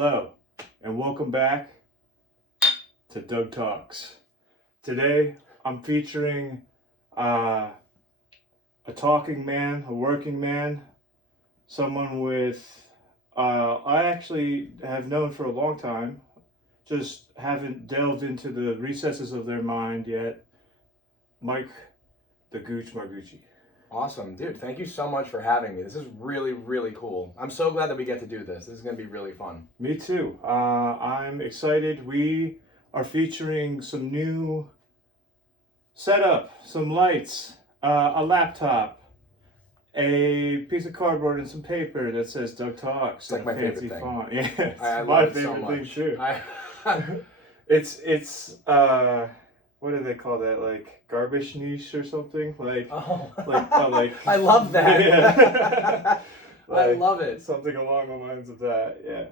Hello, and welcome back to Doug Talks. Today, I'm featuring a talking man, a working man, someone I actually have known for a long time, just haven't delved into the recesses of their mind yet. Mike the Gooch Margucci. Awesome, dude. Thank you so much for having me. This is really, really cool. I'm so glad that we get to do this. This is going to be really fun. Me too. I'm excited. We are featuring some new setup, some lights, a laptop, a piece of cardboard and some paper that says Doug Talks. It's like my favorite thing. Font. Yeah, I my love it favorite so thing much. too. It's what do they call that? Like garbage niche or something? Like I love that. Yeah. I love it. Something along the lines of that. Yeah.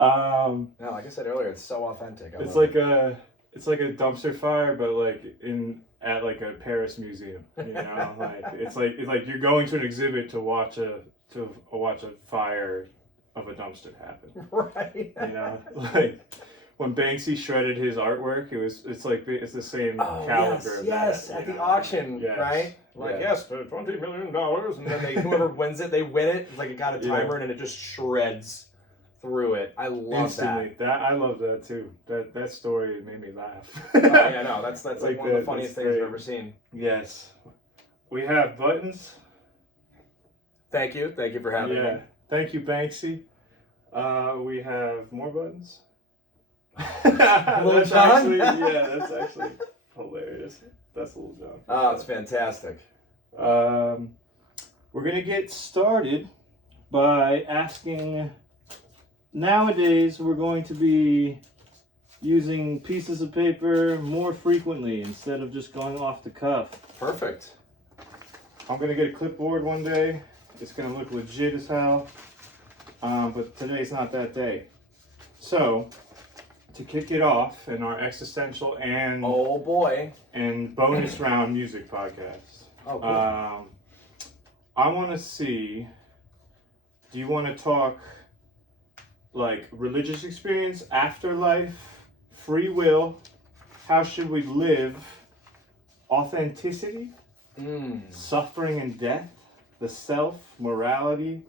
No, like I said earlier, it's so authentic. It's like a dumpster fire, but like at like a Paris museum. You know, it's like you're going to an exhibit to watch a fire of a dumpster happen. Right. You know, like when Banksy shredded his artwork, it's the same caliber. Yes, at the auction, yes. Right? Like yes, for $20 million, and then whoever wins it, they win it. It's like it got a timer and it just shreds through it. I love Instantly. I love that too. That story made me laugh. Oh yeah, no, that's like one of the funniest things I've ever seen. Yes, we have buttons. Thank you for having me. Thank you, Banksy. We have more buttons. That's actually hilarious. That's Little John. Oh, it's fantastic. We're gonna get started by asking. Nowadays, we're going to be using pieces of paper more frequently instead of just going off the cuff. Perfect. I'm gonna get a clipboard one day. It's gonna look legit as hell. But today's not that day. So, to kick it off in our existential and bonus round music podcast. Oh, cool. I want to see. Do you want to talk like religious experience, afterlife, free will? How should we live? Authenticity, suffering and death, the self, morality,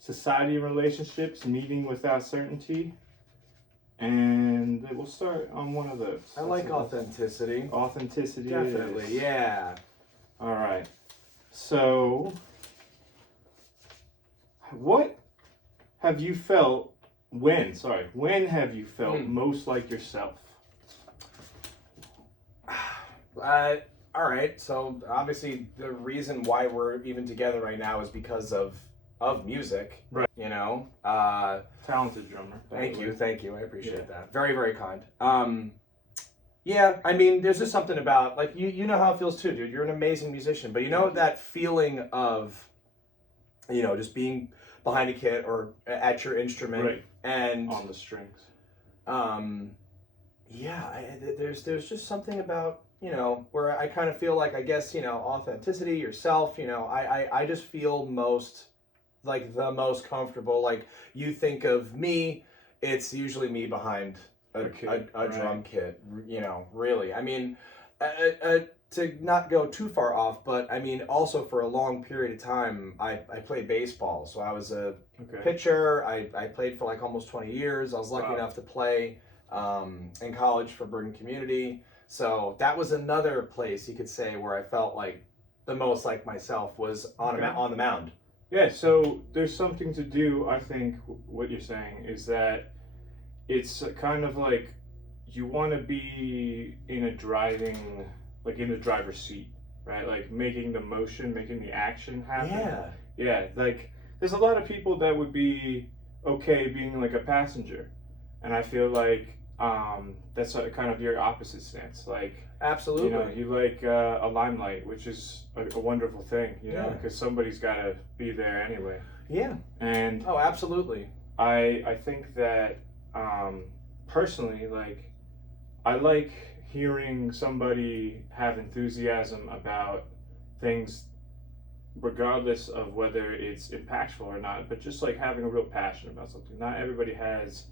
society and relationships, meaning without certainty. And we'll start on one of those. I like authenticity. Authenticity. Definitely, yeah. All right. So, what have you felt when have you felt most like yourself? All right. So, obviously, the reason why we're even together right now is because of music, right? You know, talented drummer. Thank you. I appreciate that. Very, very kind. Yeah, I mean, there's just something about like you know how it feels too, dude. You're an amazing musician, but you know that feeling of, you know, just being behind a kit or at your instrument, right? And on the strings. There's just something about, you know, where I kind of feel like, I guess, you know, authenticity, yourself, you know, I just feel most the most comfortable. Like you think of me, it's usually me behind a drum kit, you know, really. I mean, to not go too far off, but I mean, also for a long period of time, I played baseball. So I was a pitcher. I played for like almost 20 years. I was lucky enough to play in college for Bergen Community. So that was another place you could say where I felt like the most like myself was on the mound. Yeah, so there's something to do, I think, what you're saying is that it's kind of like you want to be in the driver's seat, right? Like making the motion, making the action happen. Yeah. Yeah, like there's a lot of people that would be okay being like a passenger. And I feel like that's kind of your opposite stance. Like, absolutely. You know, you like a limelight, which is a wonderful thing, you know, because somebody's got to be there anyway. Yeah. And oh, absolutely. I think that personally, like, I like hearing somebody have enthusiasm about things regardless of whether it's impactful or not, but just like having a real passion about something. Not everybody has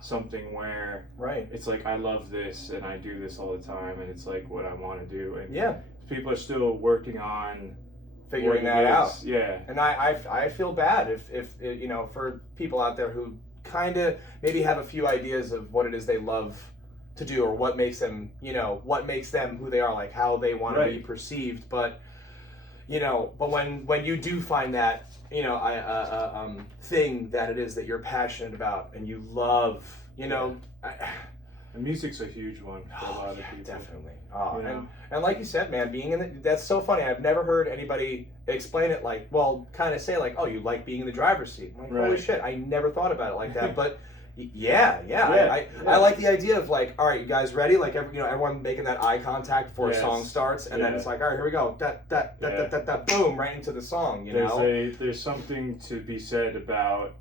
something where Right. it's like, I love this and I do this all the time and it's like what I want to do. And Yeah. people are still working on Figuring what that it out. is. Yeah. And I feel bad if you know, for people out there who kind of maybe have a few ideas of what it is they love to do or what makes them, you know, what makes them who they are, like how they want to be perceived. But you know, but when you do find that, you know, thing that it is that you're passionate about and you love, you know, And music's a huge one for a lot of people. definitely. Oh, You know? and like you said, man, being in the, that's so funny. I've never heard anybody explain it like, well, kind of say like, oh, you like being in the driver's seat. I'm like, holy shit, I never thought about it like that. But I like the idea of like, all right, you guys ready? Like, you know, everyone making that eye contact before a song starts, and then it's like, all right, here we go, boom, right into the song. You know, there's something to be said about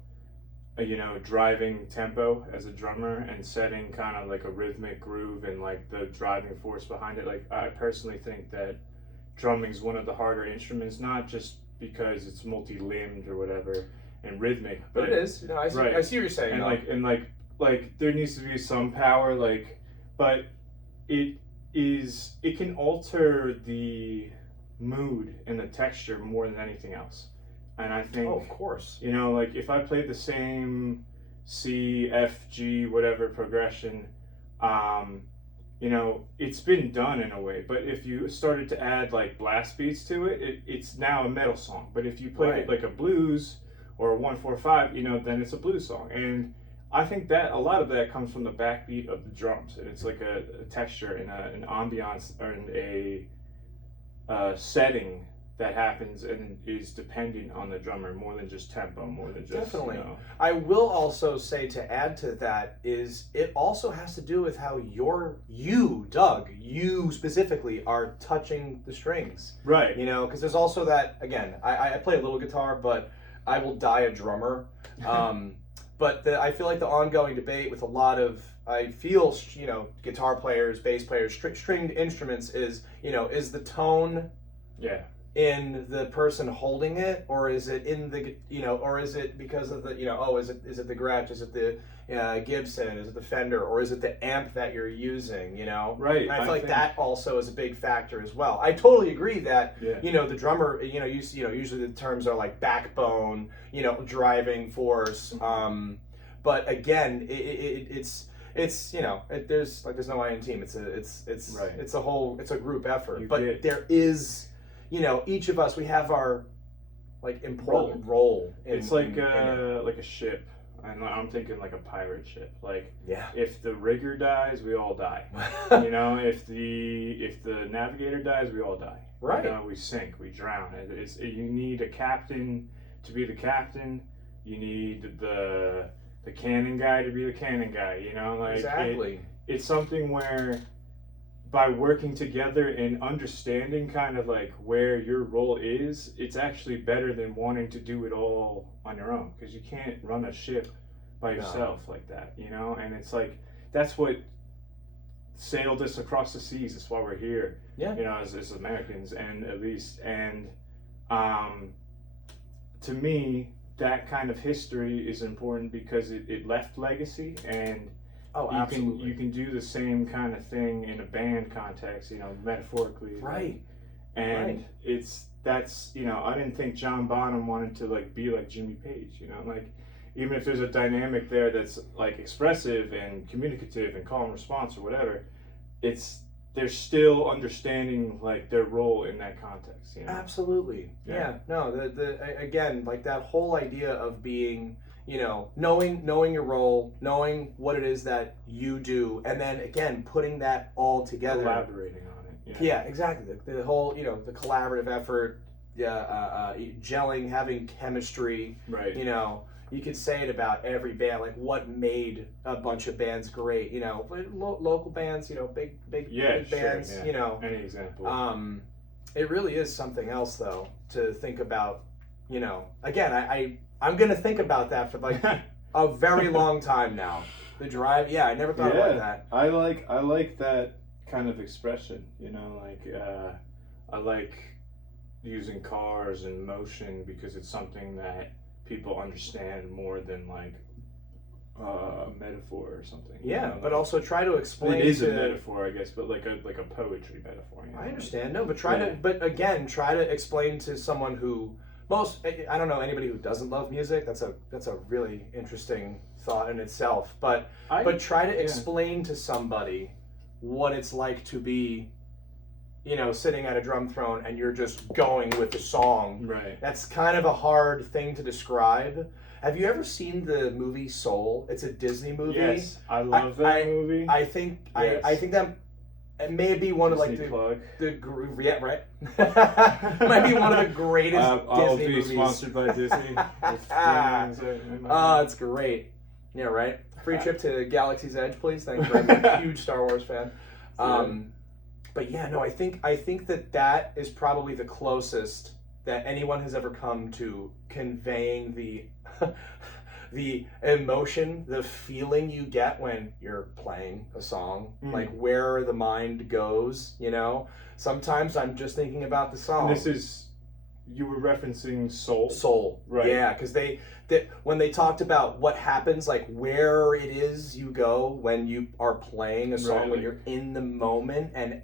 you know, driving tempo as a drummer and setting kind of like a rhythmic groove and like the driving force behind it. Like, I personally think that drumming is one of the harder instruments, not just because it's multi-limbed or whatever and rhythmic, but it is. You know, I see what you're saying. And like there needs to be some power, like, but it can alter the mood and the texture more than anything else. And I think, of course, you know, like if I played the same C, F, G, whatever progression, you know, it's been done in a way. But if you started to add like blast beats to it, it's now a metal song. But if you play it like a blues or a 1-4-5, you know, then it's a blues song. And I think that a lot of that comes from the backbeat of the drums, and it's like a texture and an ambiance and a setting that happens and is dependent on the drummer more than just tempo, more than just definitely. You know. I will also say, to add to that, is it also has to do with how you Doug, you specifically are touching the strings, right? You know, because there's also that, again, I play a little guitar, but I will die a drummer. But I feel like the ongoing debate with a lot of, I feel, you know, guitar players, bass players, stringed instruments is, you know, is the tone in the person holding it, or is it in the, you know, or is it because of the, you know, oh, is it the Gretsch, is it the Gibson, is it the Fender, or is it the amp that you're using, you know? Right. And I feel like that also is a big factor as well. I totally agree that, you know, the drummer, you know, usually the terms are like backbone, you know, driving force. But again, it's you know, there's no I in team. It's a group effort. There is, you know, each of us, we have our like important role. It's like a ship. I'm thinking like a pirate ship. Like, if the rigger dies, we all die. You know, if the navigator dies, we all die. Right. You know, we sink, we drown. You need a captain to be the captain. You need the cannon guy to be the cannon guy. You know, like exactly. It's something where, by working together and understanding kind of like where your role is, it's actually better than wanting to do it all on your own, because you can't run a ship by yourself like that, you know? And it's like, that's what sailed us across the seas. That's why we're here, you know, as Americans, and at least, and to me, that kind of history is important because it left legacy, and you can do the same kind of thing in a band context, you know, metaphorically. Right. And that's, you know, I didn't think John Bonham wanted to like be like Jimmy Page, you know, like even if there's a dynamic there that's like expressive and communicative and call and response or whatever, they're still understanding like their role in that context, you know? Absolutely. Yeah. No, again, like that whole idea of being, you know, knowing your role, knowing what it is that you do, and then again putting that all together, collaborating on it. Yeah, exactly. The whole, you know, the collaborative effort, gelling, having chemistry. Right. You know, you could say it about every band, like what made a bunch of bands great. You know, local bands, you know, big bands. Sure, you know, any example. It really is something else though to think about. You know, again, I'm gonna think about that for like a very long time now. The drive, I never thought about that. I like that kind of expression. You know, like I like using cars and motion because it's something that people understand more than like a metaphor or something. Yeah, you know, but like, also try to explain. it is to, a metaphor, I guess, but like a poetry metaphor. You know? I understand. No, but but again, try to explain to someone who I don't know anybody who doesn't love music. That's a really interesting thought in itself. But try to explain to somebody what it's like to be, sitting at a drum throne and you're just going with the song. Right. That's kind of a hard thing to describe. Have you ever seen the movie Soul? It's a Disney movie. Yes, I love that movie. I think I think that it may be one Disney of like plug. yeah, right. Might be one of the greatest I'll Disney be movies. sponsored by Disney. It's great. Yeah, right. Free trip to Galaxy's Edge, please. Thanks very much. Huge Star Wars fan. But yeah, no, I think that is probably the closest that anyone has ever come to conveying the the emotion, the feeling you get when you're playing a song, like where the mind goes, Sometimes I'm just thinking about the song. And you were referencing Soul? Soul, right? Yeah, because when they talked about what happens, like where it is you go when you are playing a song, right, when you're in the moment, and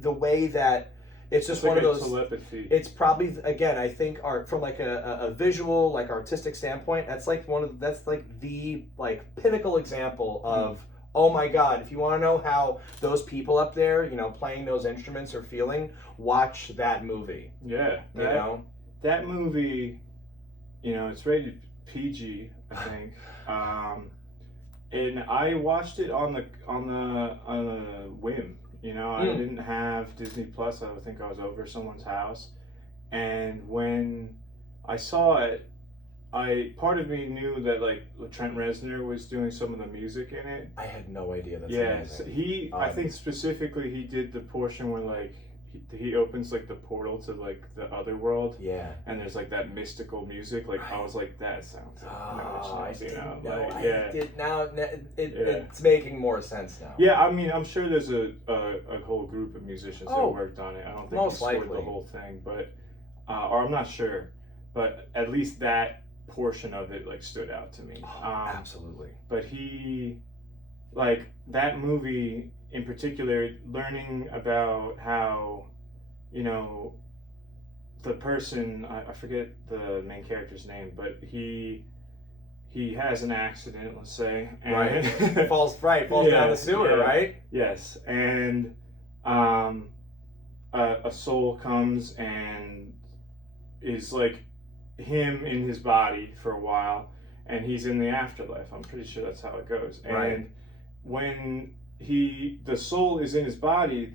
the way that it's just one like of those telepathy. It's probably, again, I think from like a visual, like artistic standpoint, that's like the pinnacle example of, oh my God, if you want to know how those people up there, playing those instruments are feeling, watch that movie. Yeah. That movie, it's rated PG, I think. And I watched it on a whim. I didn't have Disney Plus. I think I was over someone's house, and when I saw it, part of me knew that like Trent Reznor was doing some of the music in it. I had no idea. That's amazing. I think specifically he did the portion where like he opens like the portal to like the other world. Yeah. And there's like that mystical music. Like I was like, that sounds it's making more sense now. Yeah, I mean, I'm sure there's a whole group of musicians that worked on it. I don't think he scored the whole thing, but or I'm not sure, but at least that portion of it like stood out to me. Absolutely. But like that movie in particular, learning about how, the person, I forget the main character's name, but he has an accident, let's say. And falls down the sewer, right? Yes. And a soul comes and is like him in his body for a while, and he's in the afterlife. I'm pretty sure that's how it goes. Right. And when the soul is in his body,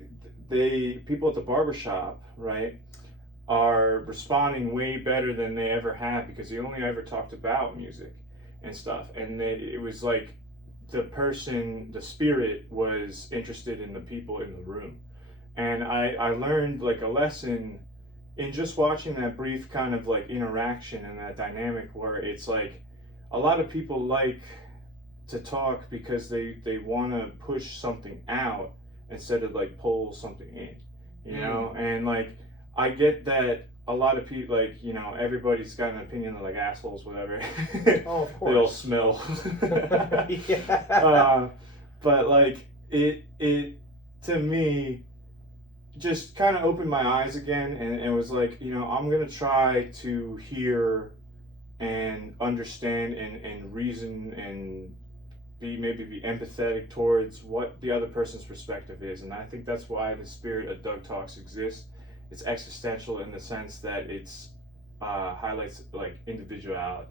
people at the barbershop, right, are responding way better than they ever have, because he only ever talked about music and stuff, and it was like the spirit was interested in the people in the room. And I learned like a lesson in just watching that brief kind of like interaction and that dynamic, where it's like a lot of people like to talk because they want to push something out instead of like pull something in, and like I get that a lot of people, like, everybody's got an opinion, they're like assholes, whatever. Oh, of course. They all smell. Yeah. But like it to me just kind of opened my eyes again, and it was like, I'm gonna try to hear and understand and reason and be empathetic towards what the other person's perspective is. And I think that's why the spirit of Doug Talks exists. It's existential in the sense that it's highlights like individuality.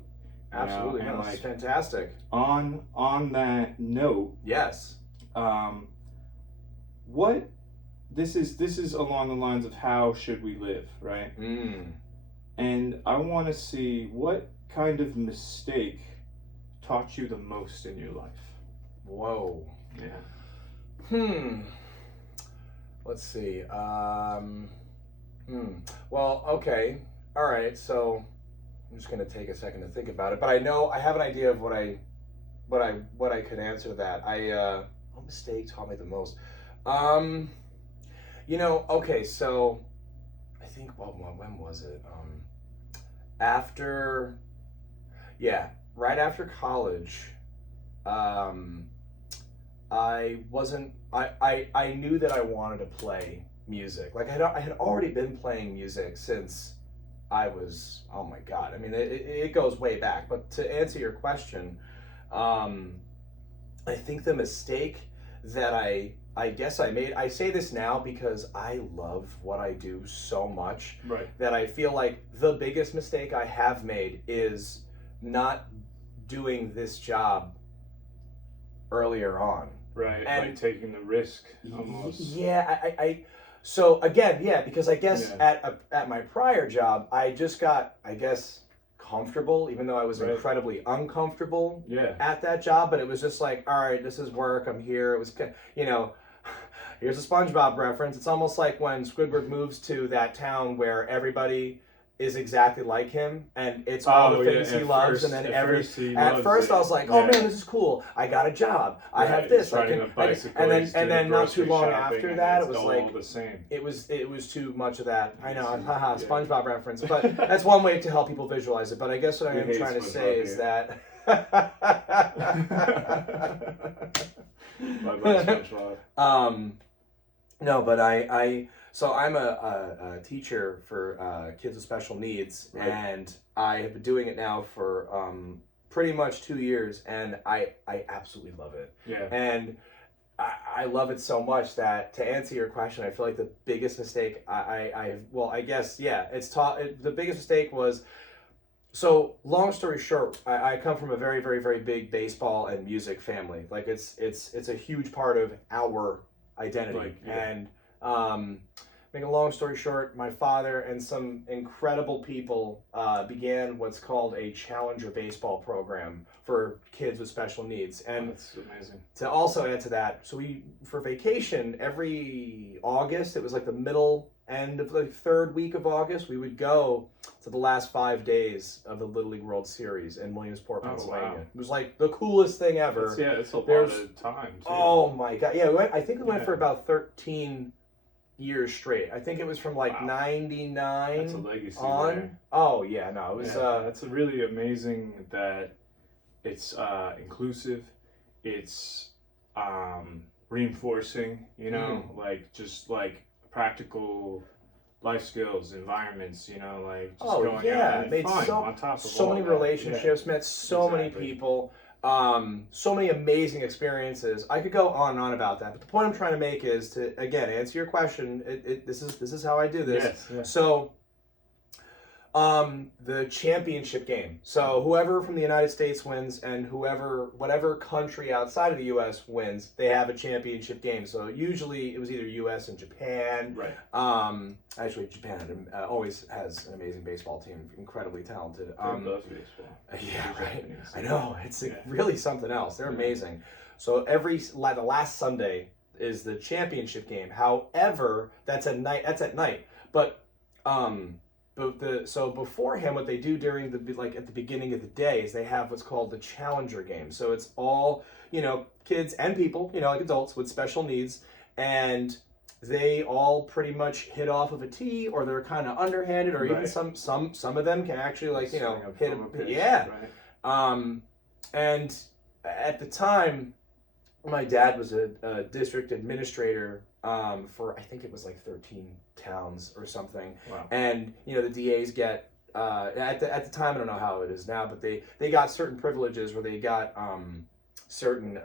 Absolutely. And that's fantastic. On that note, yes. This is along the lines of how should we live, right? And I want to see what kind of mistake taught you the most in your life. Whoa. Yeah. Let's see. Well, okay. All right. So I'm just going to take a second to think about it, but I have an idea of what I could answer that. What mistake taught me the most? Okay, so I think, well, when was it? After, yeah, right after college, um, I knew that I wanted to play music. Like I had already been playing music since I was, oh my God. I mean, it goes way back. But to answer your question, um, I think the mistake that I guess I made, I say this now because I love what I do so much Right. that I feel like the biggest mistake I have made is not doing this job earlier on. Right. And like taking the risk almost. yeah, so again, yeah, because I guess Yeah. at my prior job, I just got, I guess, comfortable, even though I was Right. incredibly uncomfortable Yeah. at that job. But it was just like, all right, this is work. I'm here. It was, you know, here's a SpongeBob reference. It's almost like when Squidward moves to that town where everybody is exactly like him, and it's all the things he loves, and then at first I was like, oh man, this is cool. I got a job. I have this. I can, and then not too long after that, it was like the same. It was too much of that. I know, haha, SpongeBob reference, but that's one way to help people visualize it. But I guess what I am trying to say is that. No, but so I'm a teacher for kids with special needs, right. and I have been doing it now for pretty much 2 years, and I absolutely love it. Yeah. And I love it so much that, to answer your question, I feel like the biggest mistake I guess, yeah, the biggest mistake was, so long story short, I come from a very, very, very big baseball and music family. Like it's a huge part of our identity. Like, yeah. And make a long story short, my father and some incredible people began what's called a Challenger baseball program for kids with special needs. And that's amazing. To also add to that, so for vacation, every August, it was like the middle end of the third week of August, we would go to the last 5 days of the Little League World Series in Williamsport, Pennsylvania. Wow. It was like the coolest thing ever. It's a lot of time, too. Oh my God. Yeah, I think we went for about 13 years straight. I think it was from like 99 That's a legacy on. There. Oh yeah, no, it was that's really amazing that it's inclusive, it's reinforcing, you know, like just like practical life skills, environments, you know, like just going out and made fun on top of so many relationships, met so many people, so many amazing experiences. I could go on and on about that, but the point I'm trying to make is to, again, answer your question. This is how I do this. Yes, yeah. So the championship game. So whoever from the United States wins, and whatever country outside of the U.S. wins, they have a championship game. So usually it was either U.S. and Japan. Right. Actually, Japan always has an amazing baseball team, incredibly talented. Love baseball. Yeah, right. I know, it's really something else. They're amazing. So the last Sunday is the championship game. However, that's at night. But so beforehand, what they do during at the beginning of the day is they have what's called the Challenger game. So it's all, kids and people, like adults with special needs, and they all pretty much hit off of a tee, or they're kind of underhanded, or even some of them can actually hit a pitch. Yeah. Right. And at the time, my dad was a district administrator for, I think it was like 13 towns or something. Wow. And the DAs get at the time, I don't know how it is now, but they got certain privileges where they got certain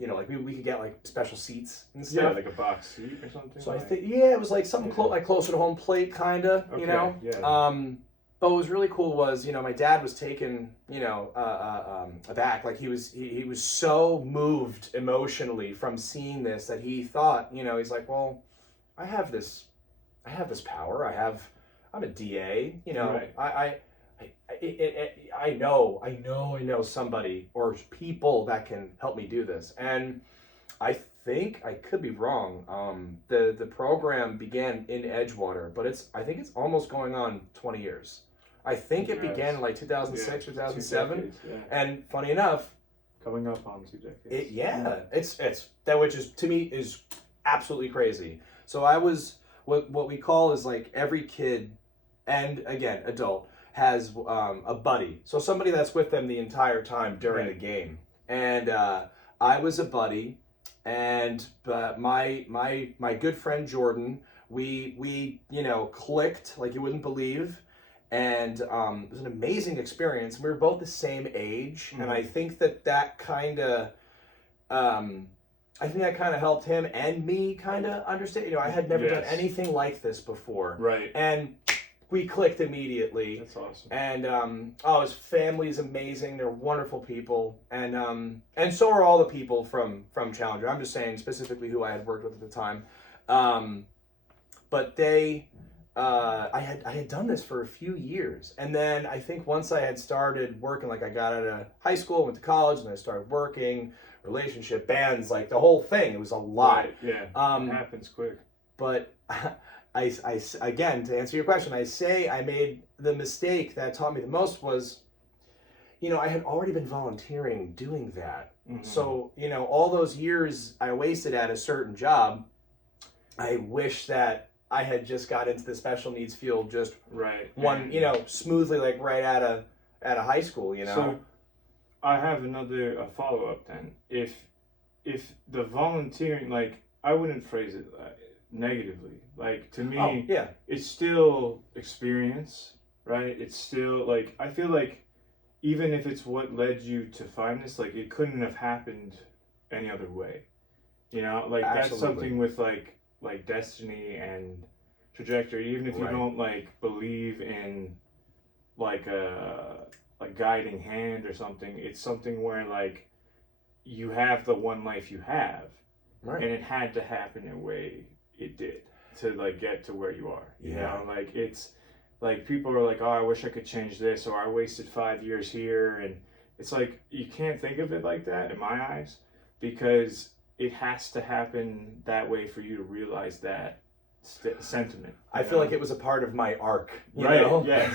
like we could get like special seats and stuff. Yeah, like a box seat or something. So I think it was like something like closer to home plate, kind of. Okay. Yeah. But what was really cool was, my dad was taken, aback. Like he was so moved emotionally from seeing this that he thought, he's like, well, I have this power. I'm a DA. Right. I know somebody or people that can help me do this. And I think, I could be wrong, the program began in Edgewater, but I think it's almost going on 20 years. I think it began in like 2006 or 2007. 2 decades, yeah. And funny enough, coming up on 2 decades. It's that, which is, to me, is absolutely crazy. So I was what we call is like every kid, and again adult, has a buddy. So somebody that's with them the entire time during the game. And I was a buddy, and my good friend Jordan, we clicked like you wouldn't believe. And it was an amazing experience. We were both the same age, and I think that kind of, I think that kind of helped him and me kind of understand. I had never done anything like this before, Right. and we clicked immediately. That's awesome. And his family is amazing. They're wonderful people, and so are all the people from Challenger. I'm just saying specifically who I had worked with at the time, but they. I had done this for a few years, and then I think once I had started working, like I got out of high school, went to college, and I started working, relationship, bands, like the whole thing. It was a lot. Right, yeah, it happens quick. But I again, to answer your question, I say I made the mistake that taught me the most was, I had already been volunteering doing that. Mm-hmm. So, all those years I wasted at a certain job, I wish that I had just got into the special needs field just smoothly, like right out of high school, So I have another follow-up then. If the volunteering, like, I wouldn't phrase it negatively. Like, to me, it's still experience, right? It's still, like, I feel like even if it's what led you to find this, like, it couldn't have happened any other way. Like, absolutely. That's something with, like destiny and trajectory, even if you don't like believe in like a guiding hand or something, it's something where like you have the one life you have, and it had to happen in a way it did to like get to where you are. Like it's like people are like, oh, I wish I could change this, or I wasted 5 years here, and it's like you can't think of it like that in my eyes, because it has to happen that way for you to realize that sentiment. I feel like it was a part of my arc, you right, know? Yes.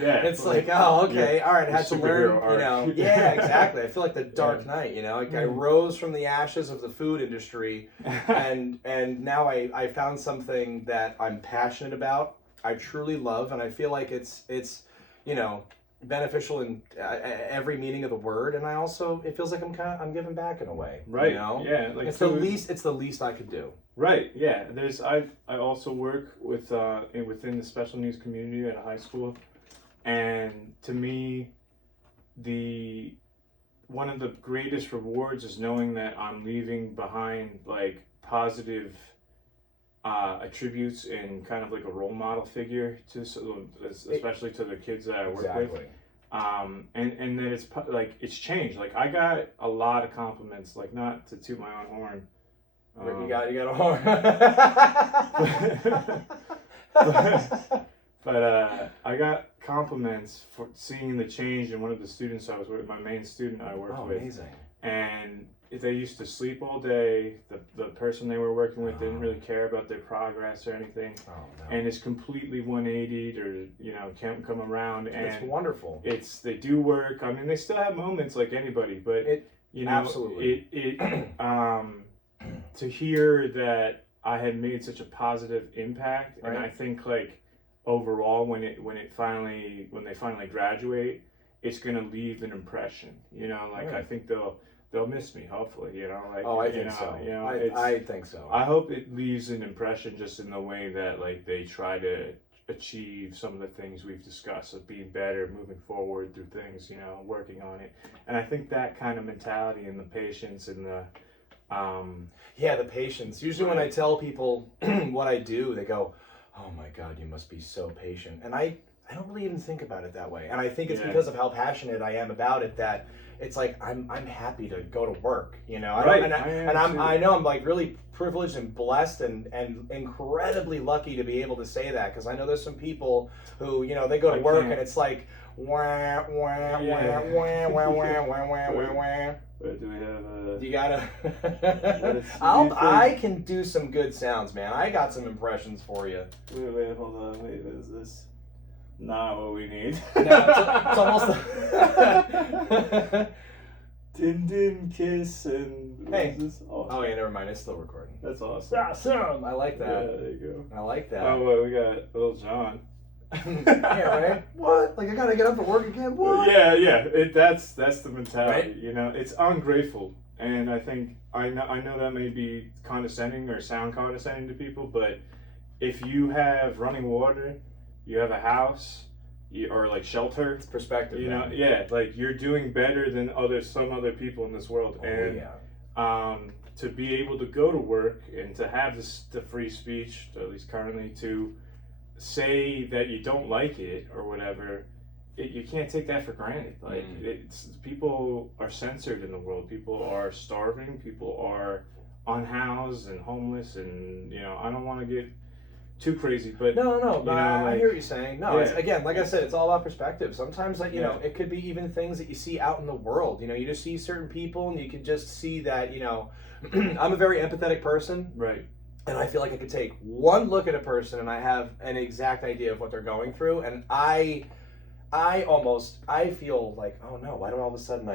Yeah. It's like, oh, okay, all right, I had to learn, arc. Yeah, exactly. I feel like the Dark Knight, like I rose from the ashes of the food industry, and now I found something that I'm passionate about, I truly love, and I feel like it's beneficial in every meaning of the word, and it feels like I'm giving back in a way, right? Yeah, like it's the least I could do. Right. Yeah. I also work with within the special needs community at a high school, and to me, one of the greatest rewards is knowing that I'm leaving behind like positive attributes and kind of like a role model figure especially to the kids that I work with. And that it's like it's changed. Like I got a lot of compliments, like not to toot my own horn. You got a horn. but I got compliments for seeing the change in one of the students I was with, my main student I worked with. Amazing. And they used to sleep all day. The person they were working with didn't really care about their progress or anything. Oh, no. And it's completely 180'd or, can't come around. And it's wonderful. They do work. I mean, they still have moments like anybody, but absolutely. To hear that I had made such a positive impact, and I think like overall when they finally graduate, it's gonna leave an impression. I think they'll miss me, hopefully. I think so. I think so. I hope it leaves an impression just in the way that like they try to achieve some of the things we've discussed of being better, moving forward through things, working on it. And I think that kind of mentality and the patience and the the patience. Usually when I tell people what I do, they go, oh my God, you must be so patient. And I don't really even think about it that way. And I think it's because of how passionate I am about it that it's like I'm happy to go to work, I know I'm like really privileged and blessed and incredibly lucky to be able to say that, because I know there's some people who they go to work and it's like wah wah wah wah wah wah wah wah wah. But do we have You gotta. I can do some good sounds, man. I got some impressions for you. Wait, hold on. Wait, is this not what we need? No, it's almost. Din Din Kiss and Hey. This? Oh yeah, never mind. It's still recording. That's awesome. Awesome. I like Yeah, that. there you I like go. that. Oh, well, we got Little John. Yeah, right. What? Like I gotta get up and work again? What? Yeah. That's the mentality. Right? You know, it's ungrateful, and I think I know that may be condescending or sound condescending to people, but if you have running water, you have a house, or like shelter, It's perspective. you know, man. yeah, like you're doing better than some other people in this world, Oh, and yeah. to be able to go to work and to have the free speech, at least currently, to say that you don't like it or whatever, you can't take that for granted. Like it's people are censored in the world. People are starving. People are unhoused and homeless, and you know I don't want to get too crazy, but No. you know, I like, hear what you're saying. No, it's, yeah. again, like I said, it's all about perspective. Sometimes, like, you know, Yeah. it could be even things that you see out in the world. You know, you just see certain people, and you can just see that. You know, I'm a very empathetic person, right. and I feel like I could take one look at a person, and I have an exact idea of what they're going through, and I feel like, oh no, why do all of a sudden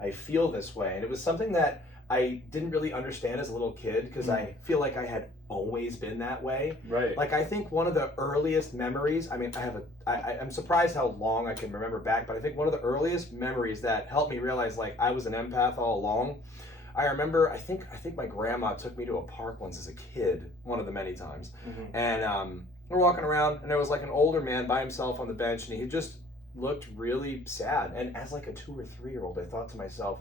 I feel this way? And it was something that I didn't really understand as a little kid because I feel like I had always been that way. Right. Like I think one of the earliest memories, I mean, I'm surprised how long I can remember back, but I think one of the earliest memories that helped me realize like I was an empath all along. I remember, I think my grandma took me to a park once as a kid, one of the many times, and we're walking around, and there was like an older man by himself on the bench, and he just looked really sad. And as like a 2 or 3 year old, I thought to myself,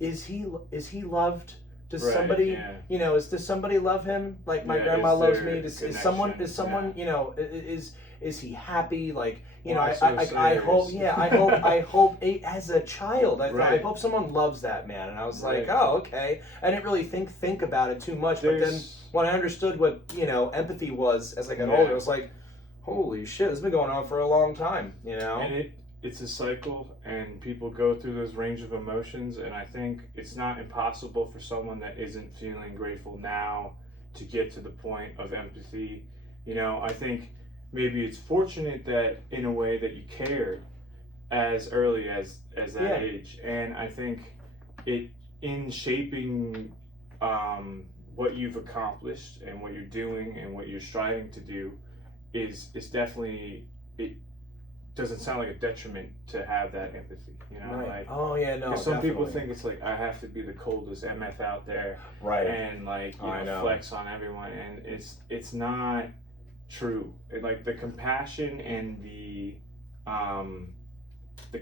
is he loved? Does somebody, you know, does somebody love him like my grandma loves me? Is someone, you know, is he happy? Like, you know, I hope, I hope as a child, I hope someone loves that man. And I was like, oh, okay. I didn't really think about it too much. But then when I understood what, you know, empathy was as I got older, it was like, holy shit, this has been going on for a long time, you know? And it's a cycle, and people go through those range of emotions, and I think it's not impossible for someone that isn't feeling grateful now to get to the point of empathy. You know, I think maybe it's fortunate that in a way that you cared as early as that age, and I think it in shaping what you've accomplished and what you're doing and what you're striving to do is definitely, it doesn't sound like a detriment to have that empathy, you know? Right. Like, oh yeah, no. some definitely. people think it's like I have to be the coldest MF out there, right? And like you know, flex on everyone, and it's not true. Like the compassion and the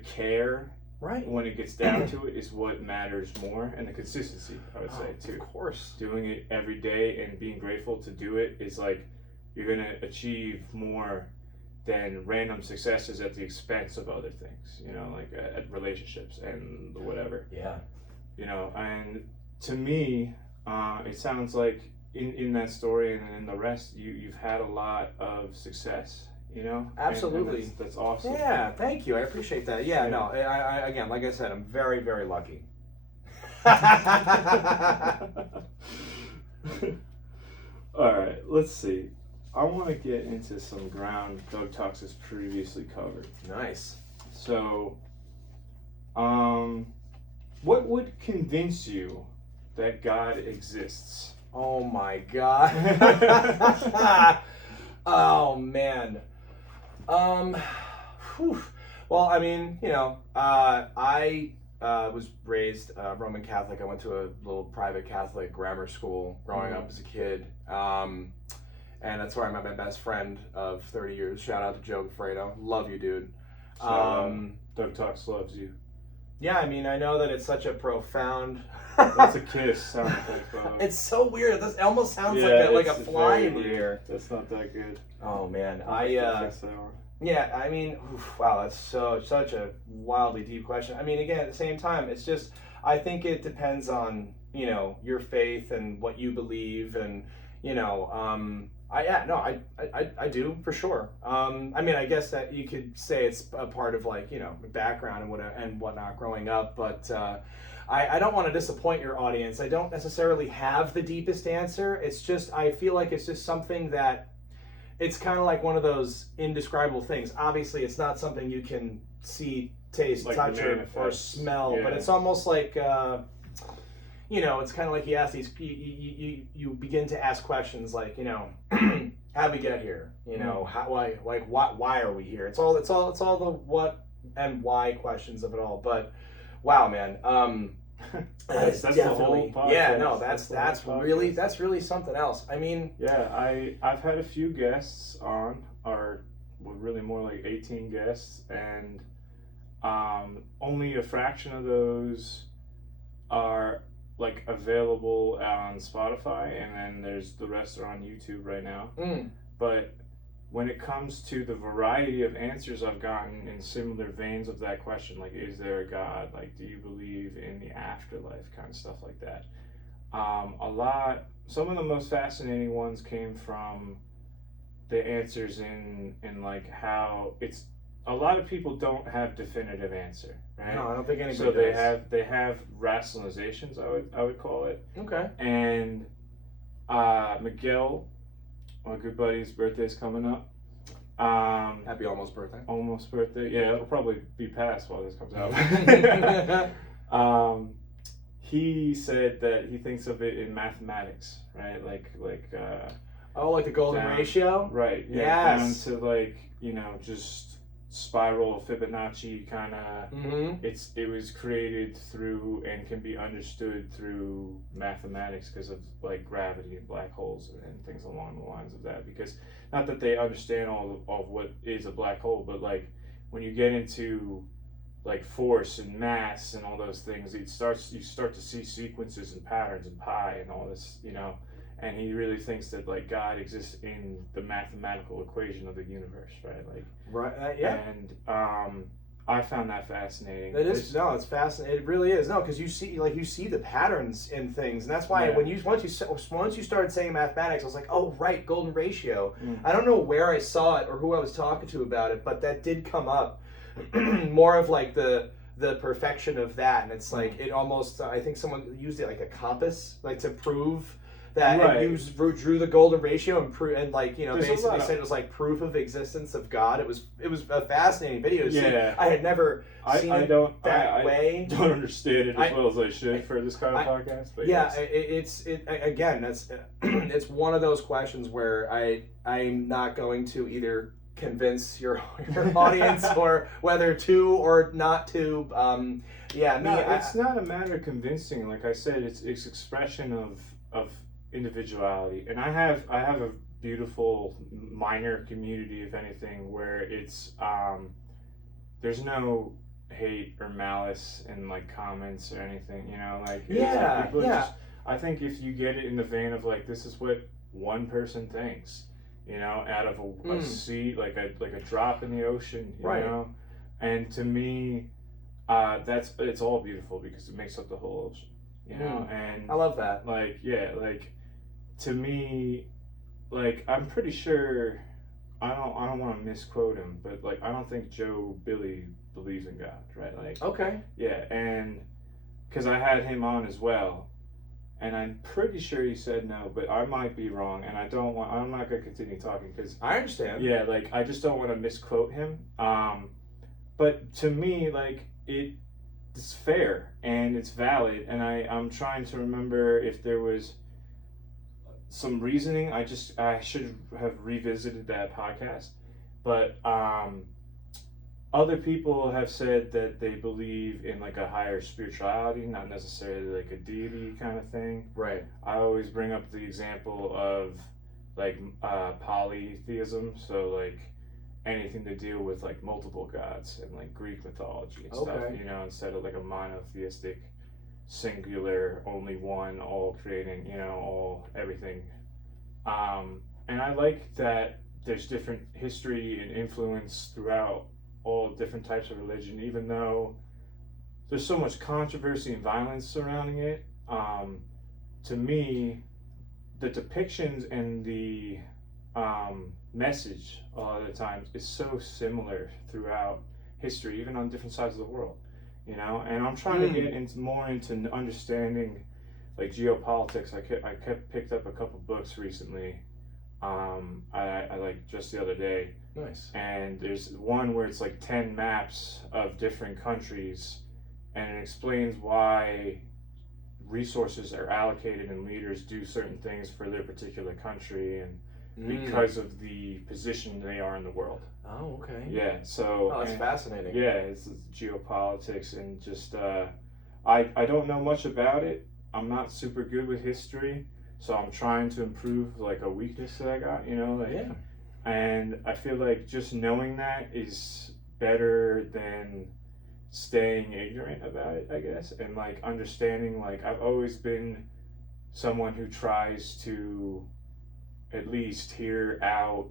care, right, when it gets down to it, is what matters more, and the consistency, I would say too. Of course, doing it every day and being grateful to do it is like you're gonna achieve more than random successes at the expense of other things, you know, like at relationships and whatever. Yeah. You know, and to me, it sounds like in that story and in the rest, you've had a lot of success, you know? Absolutely. And that's awesome. Yeah, thank you. I appreciate that. Yeah, no, I again, like I said, I'm very, very lucky. All right, let's see. I want to get into some ground Doug Talks has previously covered. Nice. So, what would convince you that God exists? Oh my God. Oh man. Whew. Well, I mean, you know, I was raised Roman Catholic. I went to a little private Catholic grammar school growing up as a kid. And that's where I met my best friend of 30 years. Shout out to Joe Fredo. Love you, dude. Doug Talks loves you. Yeah, I mean, I know that it's such a profound... That's a kiss sound effect, bro. It's so weird. This almost sounds like a fly in the ear. That's not that good. Oh, man. Yeah, I mean, wow, that's such a wildly deep question. I mean, again, at the same time, it's just, I think it depends on, you know, your faith and what you believe, and, you know, I do for sure. I mean, I guess that you could say it's a part of, like, you know, background and whatnot growing up, but I don't want to disappoint your audience. I don't necessarily have the deepest answer. It's just, I feel like it's just something that it's kind of like one of those indescribable things. Obviously, it's not something you can see, taste, Like touch, or smell, but it's almost like it's kind of like you ask these, you begin to ask questions like, how'd we get here? Why are we here? It's all the what and why questions of it all. But wow, man, that's the whole podcast. Yeah, no, that's really something else. I mean, yeah, I've had a few guests on, or really more like 18 guests, and only a fraction of those are like available on Spotify, and then there's the rest are on YouTube right now. But when it comes to the variety of answers I've gotten in similar veins of that question, like, is there a God? Like, do you believe in the afterlife? Kind of stuff like that. Some of the most fascinating ones came from the answers in like how it's, a lot of people don't have definitive answer, right? No, I don't think anybody so does. they have rationalizations, I would call it. Okay. And Miguel, my good buddy's birthday's coming up. Happy almost birthday. Almost birthday. Yeah, it'll probably be past while this comes out. He said that he thinks of it in mathematics, right? Like like the golden ratio? Right. Yeah. Yes. Down to like, just spiral Fibonacci kind of. It was created through and can be understood through mathematics because of like gravity and black holes and things along the lines of that. Because not that they understand all of what is a black hole, but like when you get into like force and mass and all those things, you start to see sequences and patterns and pi and all this, and he really thinks that like God exists in the mathematical equation of the universe, right? Like, right, yeah. And I found that fascinating. It's fascinating. It really is. No, because you see the patterns in things, and that's why once you started saying mathematics, I was like, oh right, golden ratio. I don't know where I saw it or who I was talking to about it, but that did come up. More of like the perfection of that, and it's like it almost. I think someone used it like a compass, like to prove that, right. And drew the golden ratio and like basically said it was like proof of existence of God. It was a fascinating video to see. I had never seen it that way. I don't understand it as well as I should for this kind of podcast. But yeah, it's again it's one of those questions where I'm not going to either convince your audience or whether to or not to. It's not a matter of convincing. Like I said, it's expression of individuality, and I have a beautiful minor community, if anything, where it's there's no hate or malice in like comments or anything, I think if you get it in the vein of like, this is what one person thinks, out of a sea, like a drop in the ocean, you and to me, it's all beautiful because it makes up the whole ocean, and I love that. To me, like, I'm pretty sure, I don't want to misquote him, but like, I don't think Joe Billy believes in God, right? Like, okay, yeah, and because I had him on as well, and I'm pretty sure he said no, but I might be wrong, and I'm not gonna continue talking because I understand. Yeah, like I just don't want to misquote him. But to me, like it's fair and it's valid, and I'm trying to remember if there was some reasoning. I should have revisited that podcast, but other people have said that they believe in like a higher spirituality, not necessarily like a deity kind of thing. Right. I always bring up the example of like polytheism, so like anything to deal with like multiple gods and like Greek mythology and stuff, instead of like a monotheistic, singular, only one, all creating, all everything. And I like that there's different history and influence throughout all different types of religion, even though there's so much controversy and violence surrounding it. To me, the depictions and the message a lot of the times is so similar throughout history, even on different sides of the world, and I'm trying to get more into understanding like geopolitics. I picked up a couple books recently I like just the other day, Nice. and there's one where it's like 10 maps of different countries, and it explains why resources are allocated and leaders do certain things for their particular country and because of the position they are in the world. Oh, okay. Yeah, so Oh, that's fascinating. yeah, it's geopolitics and just I don't know much about it. I'm not super good with history, so I'm trying to improve like a weakness that I got, you know, like Yeah. and I feel like just knowing that is better than staying ignorant about it, I guess, and like understanding like I've always been someone who tries to at least hear out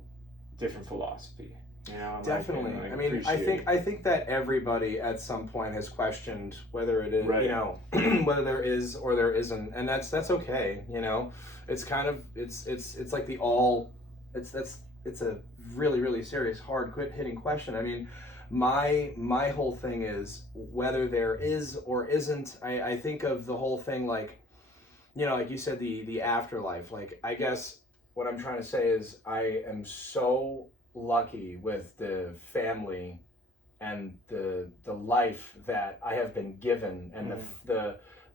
different philosophy. You know, Definitely. like, I mean, I think that everybody at some point has questioned whether it is, Right. you know, whether there is or there isn't, and that's okay. You know, it's kind of it's like the all. It's a really serious, hard hitting question. I mean, my whole thing is whether there is or isn't. I think of the whole thing like, you know, like you said, the afterlife. Like, I guess what I'm trying to say is I am so lucky with the family and the life that I have been given, and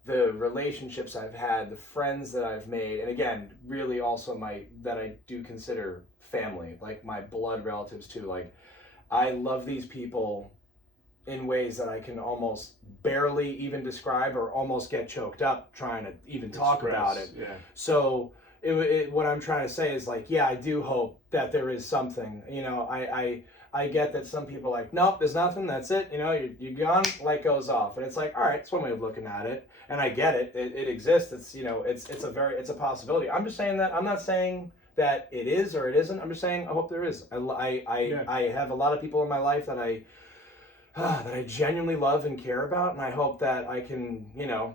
the relationships I've had, the friends that I've made, and again, really also that I do consider family, like my blood relatives too. Like, I love these people in ways that I can almost barely even describe, or almost get choked up trying to even talk about it. Yeah. So what I'm trying to say is like, yeah, I do hope that there is something. You know, I get that some people are like, nope, there's nothing. That's it. You know, you're gone. Light goes off, and it's like, all right, it's one way of looking at it, and I get it. It exists. It's, you know, it's a possibility. I'm just saying that. I'm not saying that it is or it isn't. I'm just saying I hope there is. I have a lot of people in my life that I genuinely love and care about, and I hope that I can, you know,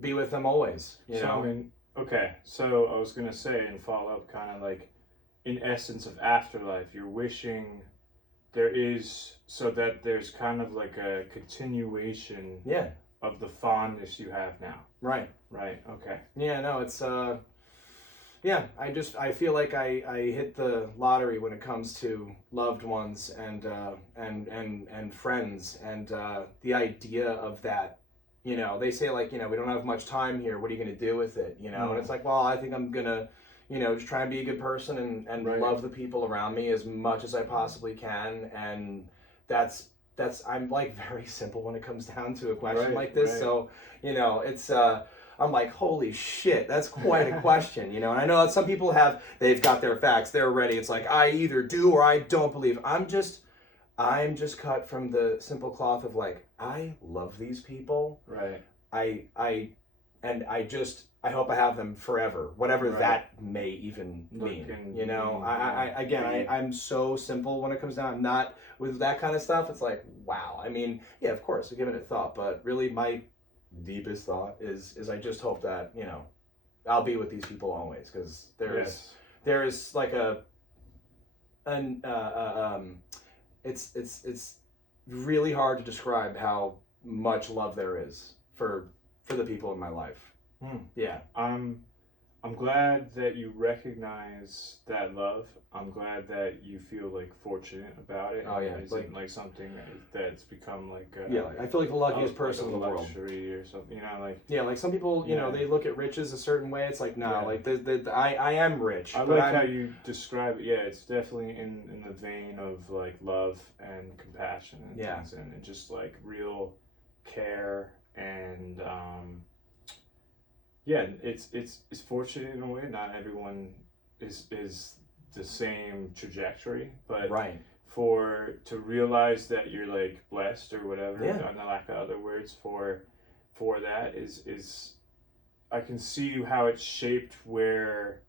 be with them always. You know. I mean, okay, so I was gonna say and follow up, kind of like, in essence of afterlife, you're wishing there is so that there's kind of like a continuation. Yeah. Of the fondness you have now. Right. Right. Okay. Yeah. No. It's yeah, I feel like I hit the lottery when it comes to loved ones and friends, and the idea of that. You know, they say like, you know, we don't have much time here. What are you going to do with it? You know, and it's like, well, I think I'm gonna, you know, just try and be a good person and Right. love the people around me as much as I possibly can, and that's I'm like very simple when it comes down to a question Right, like this. right. So, you know, it's I'm like, holy shit, that's quite a question, you know. And I know that some people they've got their facts, they're ready. It's like, I either do or I don't believe. I'm just cut from the simple cloth of like, I love these people. Right. I hope I have them forever, whatever Right. that may even mean. You know, I'm so simple when it comes down. I'm not with that kind of stuff. It's like, wow. I mean, yeah, of course, I've given it thought, but really, my deepest thought is I just hope that, you know, I'll be with these people always, because there's like it's really hard to describe how much love there is for the people in my life. Yeah. I'm glad that you recognize that love. I'm glad that you feel like fortunate about it. Oh yeah, It's like something that's become like like, I feel like the luckiest person like in the world. Luxury or something, you know, like. Yeah, like some people, you know, they look at riches a certain way. It's like, nah, like I am rich. I like how you describe it. Yeah, it's definitely in the vein of like love and compassion and things, and just like real care and yeah, it's fortunate in a way. Not everyone is the same trajectory, but right. To realize that you're like blessed or whatever, Yeah. on the lack of other words for that is I can see how it's shaped where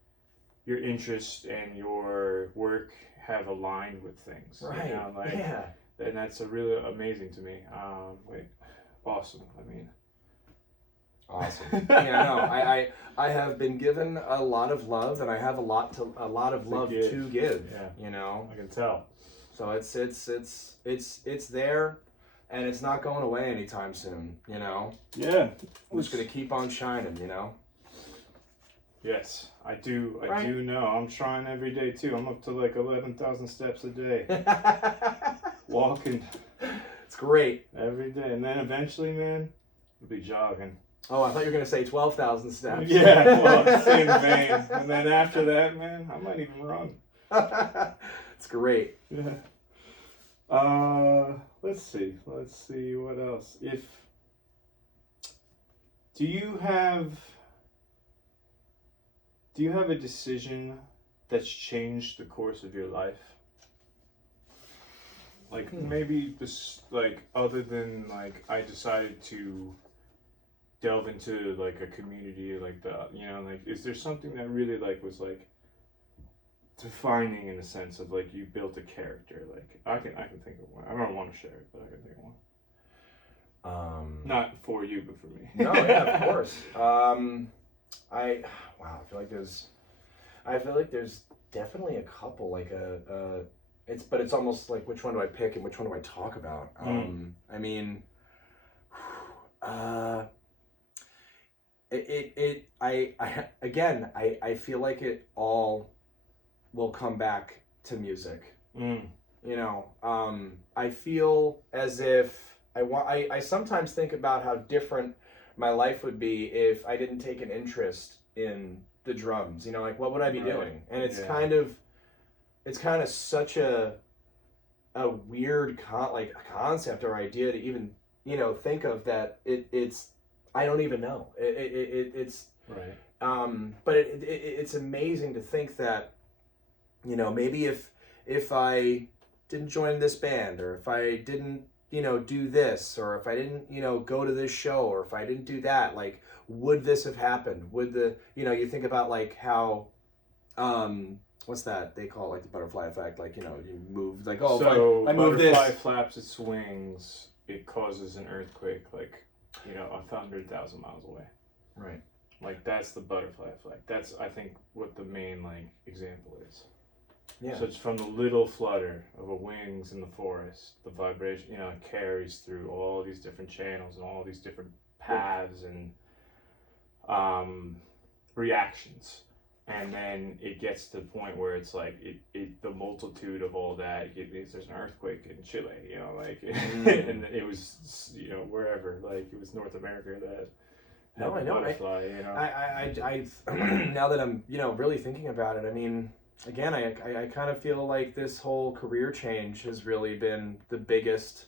your interest and your work have aligned with things. Right. You know, like, yeah. And that's a really amazing to me. Awesome. I mean. Awesome. Yeah, no, I have been given a lot of love, and I have a lot of love to give. Yeah. You know, I can tell. So it's there, and it's not going away anytime soon. You know. Yeah. I'm just gonna keep on shining. You know. Yes, I do. I Right. do know. I'm trying every day too. I'm up to like 11,000 steps a day, walking It's great. every day, and then eventually, man, I'll be jogging. Oh, I thought you were gonna say 12,000 steps. Yeah, well, same vein. And then after that, man, I might even run. It's great. Yeah. Let's see. Let's see what else. Do you have a decision that's changed the course of your life? Like maybe this, like other than like I decided to delve into like a community like that, like is there something that really like was like defining in a sense of like you built a character? Like I can think of one. I don't want to share it, but I can think of one. Not for you, but for me. No, yeah, of course. I feel like there's definitely a couple, like it's almost like which one do I pick and which one do I talk about? I mean, I feel like it all will come back to music. I feel as if I sometimes think about how different my life would be if I didn't take an interest in the drums. Like what would I be doing? And it's kind of such a weird concept or idea to even think of that. It's I don't even know. It's right. But it's amazing to think that maybe if I didn't join this band, or if I didn't do this, or if I didn't go to this show, or if I didn't do that, like would this have happened? Would you think about like how what's that they call it, like the butterfly effect, like you move like so if I move this, butterfly flaps its wings, it causes an earthquake like 100,000 miles away. Right. Like that's the butterfly effect. That's I think what the main like example is. Yeah. So it's from the little flutter of a wings in the forest, the vibration, it carries through all these different channels and all these different paths and reactions. And then it gets to the point where it's like the multitude of all that. There's an earthquake in Chile, and it was wherever, like it was North America that. No, I know. Butterfly, I now that I'm really thinking about it, I mean. Again, I kind of feel like this whole career change has really been the biggest,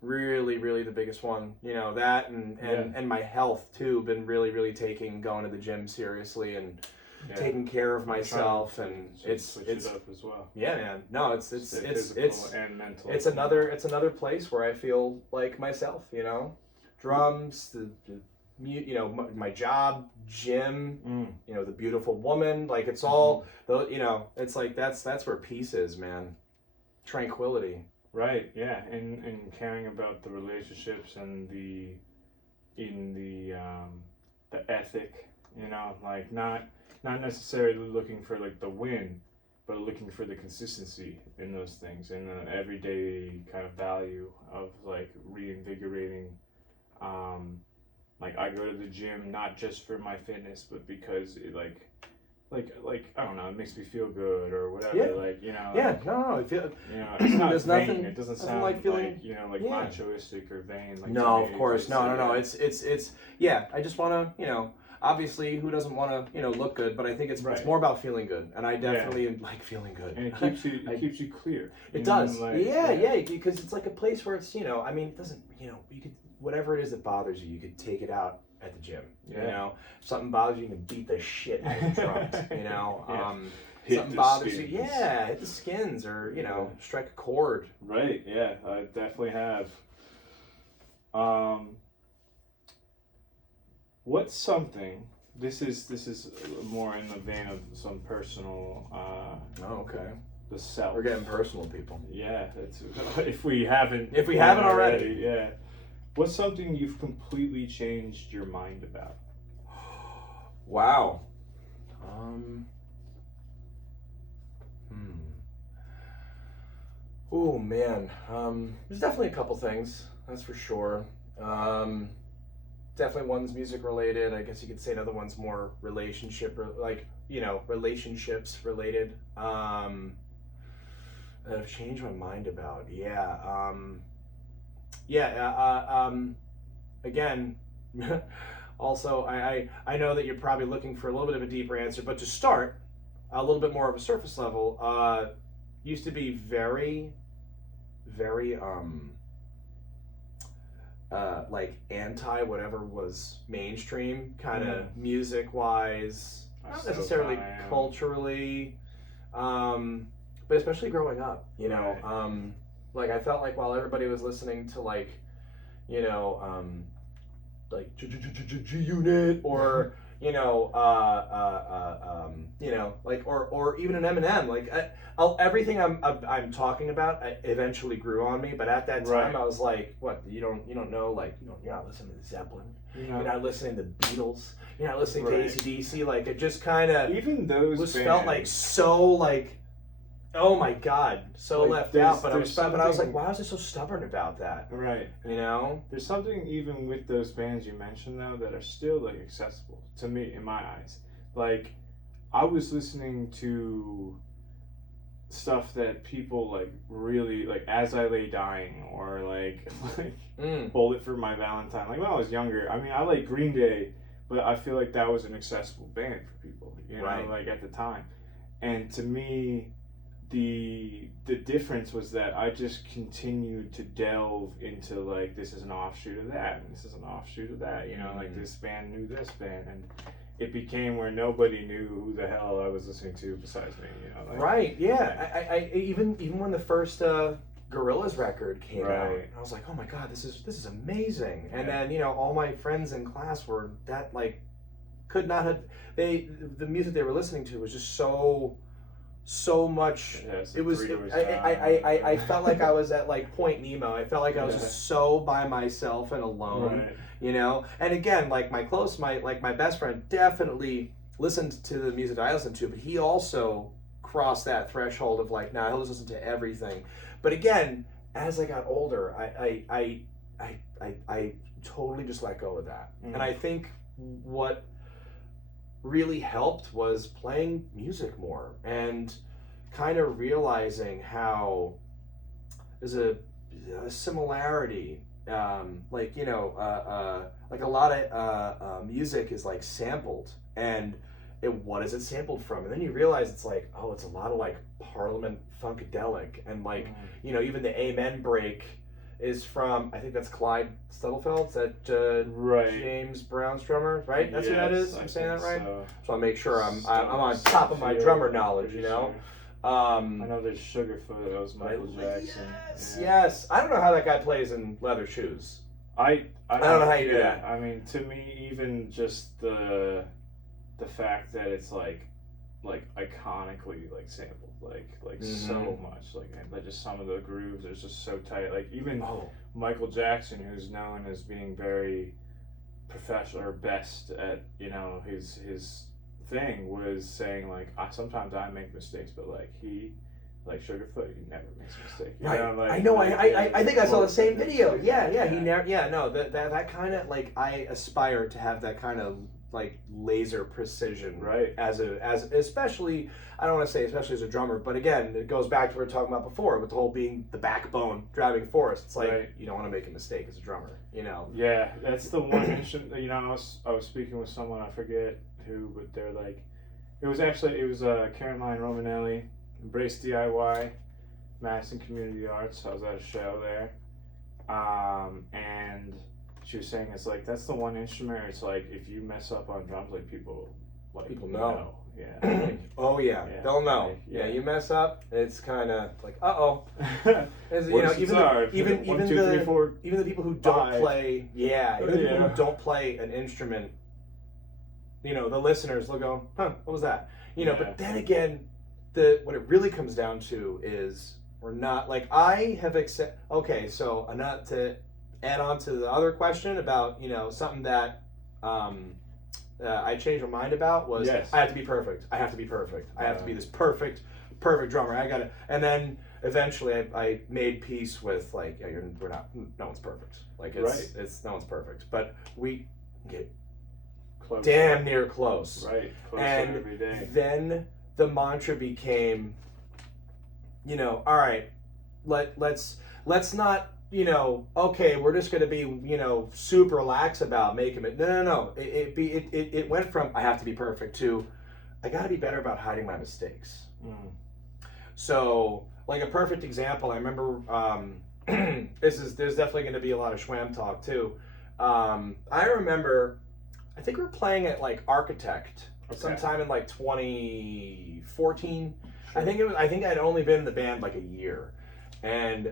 really, really the biggest one. That and my health too, been really going to the gym seriously and taking care of myself, and it's it up as well. Yeah, man. No, it's and mental. It's another place where I feel like myself. Drums, the my job, gym, the beautiful woman, like it's all it's like that's where peace is, man. Tranquility. Right. Yeah. And caring about the relationships and the ethic, like not necessarily looking for like the win, but looking for the consistency in those things and the everyday kind of value of like reinvigorating. Like I go to the gym not just for my fitness, but because it like I don't know, it makes me feel good or whatever. Yeah. Like Yeah. No. I feel. It's not There's vain. nothing. It doesn't Nothing sound like feeling. machoistic or vain. Like no, of course. No. It's yeah. I just want to obviously, who doesn't want to look good? But I think it's more about feeling good, and I definitely like feeling good. And it keeps you keeps you clear. It does. Because it's like a place where it's I mean, it doesn't you could. Whatever it is that bothers you, you could take it out at the gym. If something bothers you, you can beat the shit out of the drums. Something bothers skins. you, hit the skins, or strike a chord. Right. Yeah, I definitely have. What's something? This is more in the vein of some personal. Okay. The self. We're getting personal, people. Yeah, it's if we haven't already. Yeah. What's something you've completely changed your mind about? Wow. Oh man. There's definitely a couple things. That's for sure. definitely one's music related. I guess you could say another one's more relationship, like, you know, relationships related. That I've changed my mind about. Again, also, I know that you're probably looking for a little bit of a deeper answer, but to start, a little bit more of a surface level, used to be very, very, like anti whatever was mainstream, kind of music wise, not necessarily culturally, but especially growing up, you know, like I felt like while everybody was listening to like, you know, like G-Unit or you know, like or even an Eminem, like everything I'm talking about eventually grew on me, but at that time I was like, what, you don't know, like you're not listening to Zeppelin, you're not listening to Beatles, you're not listening to AC/DC, like it just kind of even those was bands felt like so like, oh my God, so like left out. But I was like, why was I so stubborn about that? Right. You know? There's something even with those bands you mentioned though that are still like accessible to me in my eyes. Like I was listening to stuff that people like really like, As I Lay Dying, or like Bullet for My Valentine. Like when I was younger, I mean I like Green Day, but I feel like that was an accessible band for people, you know, like at the time. And to me, the difference was that I just continued to delve into like, this is an offshoot of that, and this is an offshoot of that, you know, like this band knew this band, and it became where nobody knew who the hell I was listening to besides me, you know. Like, I even when the first Gorillaz record came out, I was like, oh my God, this is amazing. And then, you know, all my friends in class were that like could not have the music they were listening to was just so much. It was I felt like I was at like Point Nemo. I felt like I was just so by myself and alone, you know. And again, like my best friend definitely listened to the music I listened to, but he also crossed that threshold of like, nah, he'll just listen to everything. But again, as I got older, I totally just let go of that. And I think what really helped was playing music more and kind of realizing how there's a similarity, like, you know, like a lot of music is like sampled, and what is it sampled from? And then you realize it's like, oh, it's a lot of like Parliament Funkadelic, and like, you know, even the Amen break is from, I think that's Clyde Stubblefeld's, that James Brown's drummer, right? That's who that is? I'm saying that right? So I'll make sure I'm on top of my drummer knowledge, you know? I know there's Sugarfoot, that was Michael Jackson. Yes. I don't know how that guy plays in leather shoes. I don't know how you do that. I mean, to me, even just the fact that it's like iconically like sampled, like so much, like just some of the grooves are just so tight. Like even Michael Jackson, who's known as being very professional or best at, you know, his thing, was saying like, sometimes I make mistakes, but like Sugarfoot, he never makes a mistake. You know, like, I know. I think I saw the same video. Yeah. He never. Yeah. No. That kind of like, I aspire to have that kind of like laser precision, as especially, I don't want to say especially as a drummer, but again, it goes back to what we were talking about before with the whole being the backbone driving force. It's like, you don't want to make a mistake as a drummer, you know. Yeah, that's the one instrument. You know, I was speaking with someone, I forget who, but they're like, it was Caroline Romanelli, Embrace DIY, Madison Community Arts. I was at a show there, and she was saying, it's like, that's the one instrument where it's like, if you mess up on drums, like people know. Yeah. Like, oh yeah, they'll know. Like, you mess up, it's kind of like, you know, even the people who don't play, even the people who don't play an instrument, you know, the listeners, they'll go, huh, what was that? You know, but then again, what it really comes down to is, we're not, like, I have okay, so not to add on to the other question about, you know, something that I changed my mind about was, I have to be perfect. I have to be perfect. I have to be this perfect drummer. I gotta, and then eventually I made peace with like, we're not, no one's perfect. Like it's no one's perfect. But get Close. damn near close. Right. Closer And every day. then the mantra became, you know, all right, let's not, you know, okay, we're just going to be, you know, super lax about making it. No. It went from I have to be perfect to I got to be better about hiding my mistakes. So, like a perfect example, I remember there's definitely going to be a lot of Schwam talk too. I remember, I think we were playing at like Architect sometime in like 2014. Sure. I think I'd only been in the band like a year, and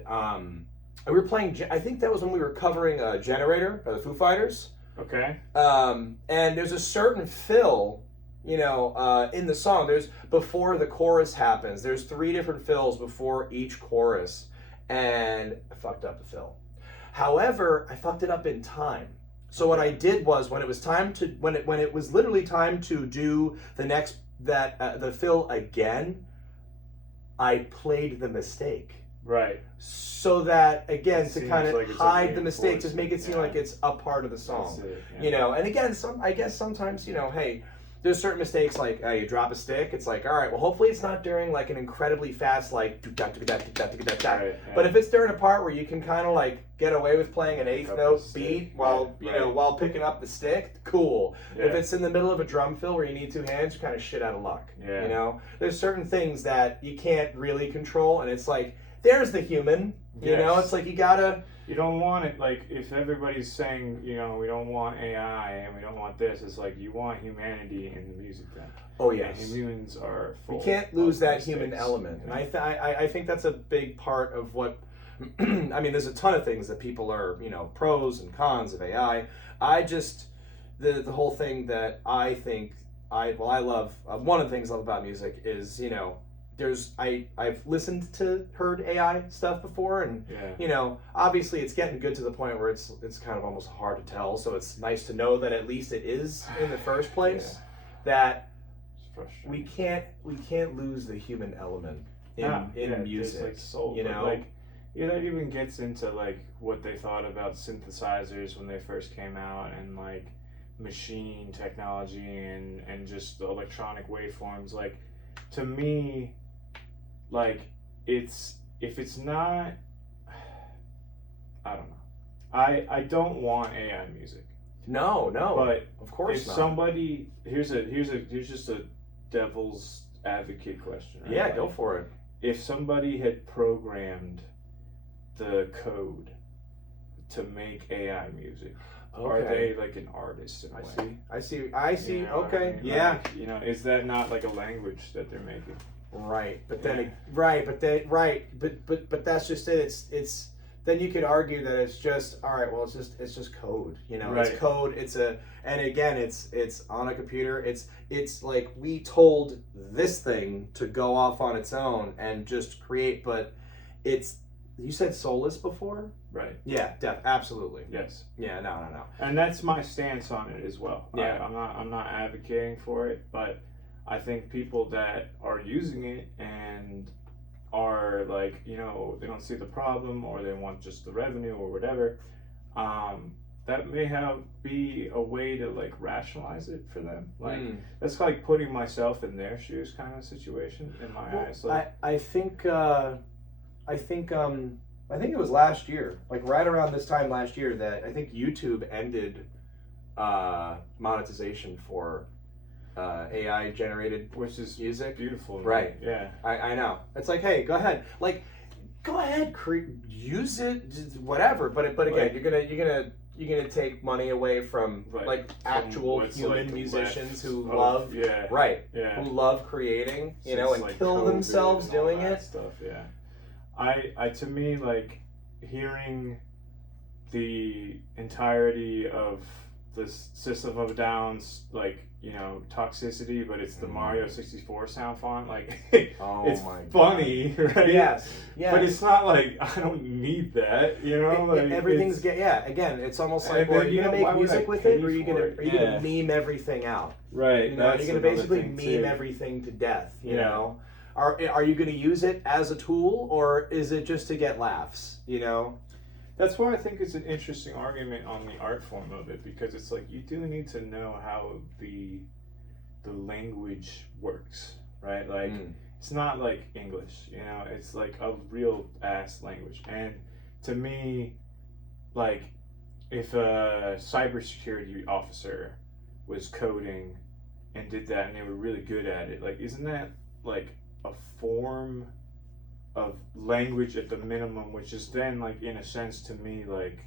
we were playing. I think that was when we were covering Generator by the Foo Fighters. Okay. And there's a certain fill, you know, in the song. There's before the chorus happens. There's 3 different fills before each chorus, and I fucked up the fill. However, I fucked it up in time. So what I did was when it was time to when it was literally time to do the next the fill again, I played the mistake. Right. So that again to kind of like hide the mistake, just make it seem like it's a part of the song. That's it, yeah. You know, and again, I guess sometimes, you know, hey, there's certain mistakes like you drop a stick. It's like, all right, well, hopefully it's not during like an incredibly fast like. Right, but if it's during a part where you can kind of like get away with playing an 8th note beat while you know while picking up the stick, cool. Yeah. If it's in the middle of a drum fill where you need 2 hands, you're kind of shit out of luck. Yeah. You know, there's certain things that you can't really control, and it's like there's the human. You know, it's like you gotta. You don't want it, like, if everybody's saying, you know, we don't want AI and we don't want this, it's like you want humanity in the music then. Oh, yes. And humans are full. We can't lose that mistakes. human element. And I think that's a big part of what, I mean, there's a ton of things that people are, you know, pros and cons of AI. I just, the whole thing that I think, I love, one of the things I love about music is, you know, I've heard AI stuff before, and you know, obviously it's getting good to the point where it's kind of almost hard to tell. So it's nice to know that at least it is in the first place. That we can't lose the human element in music. Like soul, you know, like that even gets into like what they thought about synthesizers when they first came out, and like machine technology and just the electronic waveforms. Like to me, like if it's not, I don't know. I don't want AI music. No, but of course if not. Somebody here's just a devil's advocate question. Right? Yeah, like, go for it. If somebody had programmed the code to make AI music, are they like an artist in a way? I see. You know Okay. what I mean? Yeah. Like, you know, is that not like a language that they're making? Right, but then but that's just it. It's then you could argue that it's just all right. Well, it's just code. You know, it's code. And again, it's on a computer. It's like we told this thing to go off on its own and just create. But you said soulless before, right? Yeah, absolutely. Yes. Yeah. No. And that's my stance on it as well. Yeah. I'm not advocating for it, but I think people that are using it and are like, you know, they don't see the problem or they want just the revenue or whatever, that may be a way to like rationalize it for them. Like that's like putting myself in their shoes kind of situation in my eyes. Like, I think it was last year, like right around this time last year, that I think YouTube ended monetization for AI generated, which is music. Beautiful, right? Yeah, I know. It's like, hey, go ahead, use it, whatever. But again, you're gonna take money away from like actual human musicians who love, who love creating, you know, and like kill themselves doing it. Stuff, yeah. I to me, like hearing the entirety of the System of a Down's, like, you know, Toxicity, but it's the Mario 64 sound font. Like, it's funny, right? Yes. But it's not like I don't need that, you know. Like, everything's again, it's almost like, well, are you gonna make music with it, or are you gonna meme everything out? Right. You know, you're gonna basically meme everything to death. You know, are you gonna use it as a tool, or is it just to get laughs? You know. That's why I think it's an interesting argument on the art form of it, because it's like you do need to know how the language works, right? Like it's not like English, you know, it's like a real ass language. And to me, like if a cybersecurity officer was coding and did that and they were really good at it, like isn't that like a form of language at the minimum, which is then like in a sense to me like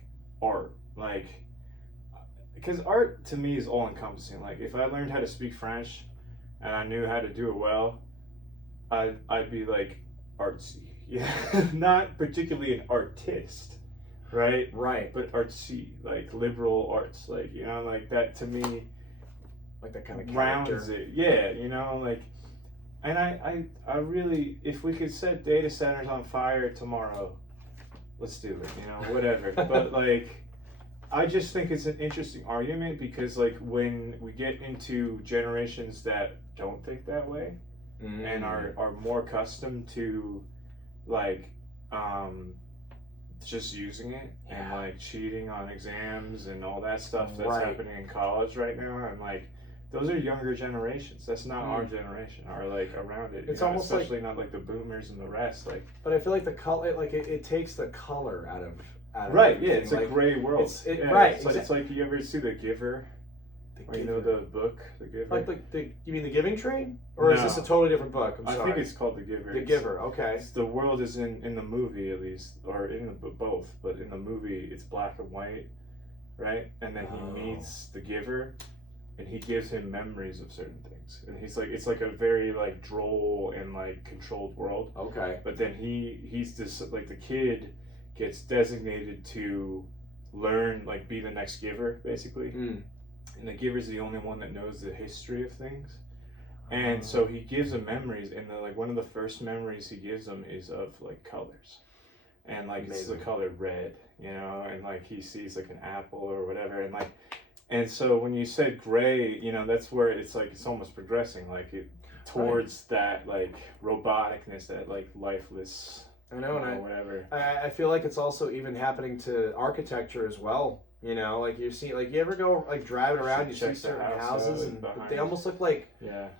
art, like because art to me is all encompassing. Like if I learned how to speak French and I knew how to do it well, I'd be like artsy. Yeah, not particularly an artist, right? Right. But artsy, like liberal arts, like you know, like that to me, like that kind of rounds it. Yeah, you know, like, and I really, if we could set data centers on fire tomorrow, let's do it. You know, whatever. But like, I just think it's an interesting argument because like when we get into generations that don't think that way and are more accustomed to like just using it and like cheating on exams and all that stuff that's happening in college right now, and like those are younger generations. That's not our generation or like around it. It's know, almost especially not like the boomers and the rest. Like, but I feel like the color, like it takes the color out of right. Yeah, it's like, a gray world. Right. It's like you ever see The Giver? Or you know the book, The Giver? Like you mean The Giving Tree? Or is this a totally different book? I'm sorry. I think it's called The Giver. The Giver, okay. The world is in the movie at least, or in the both, but in the movie it's black and white, right? And then he meets the Giver, and he gives him memories of certain things. And he's like, it's like a very like droll and like controlled world. Okay. But then he's this, like the kid gets designated to learn, like be the next Giver, basically. And the Giver's the only one that knows the history of things. And so he gives them memories, and like one of the first memories he gives them is of like colors. And like it's the color red, you know, and like he sees like an apple or whatever, and like, and so when you said gray, you know, that's where it's like it's almost progressing like it towards that like roboticness, that like lifeless, I know, and whatever. I feel like it's also even happening to architecture as well. You know, like you see, like you ever go like driving around, you see certain houses, and they almost look like,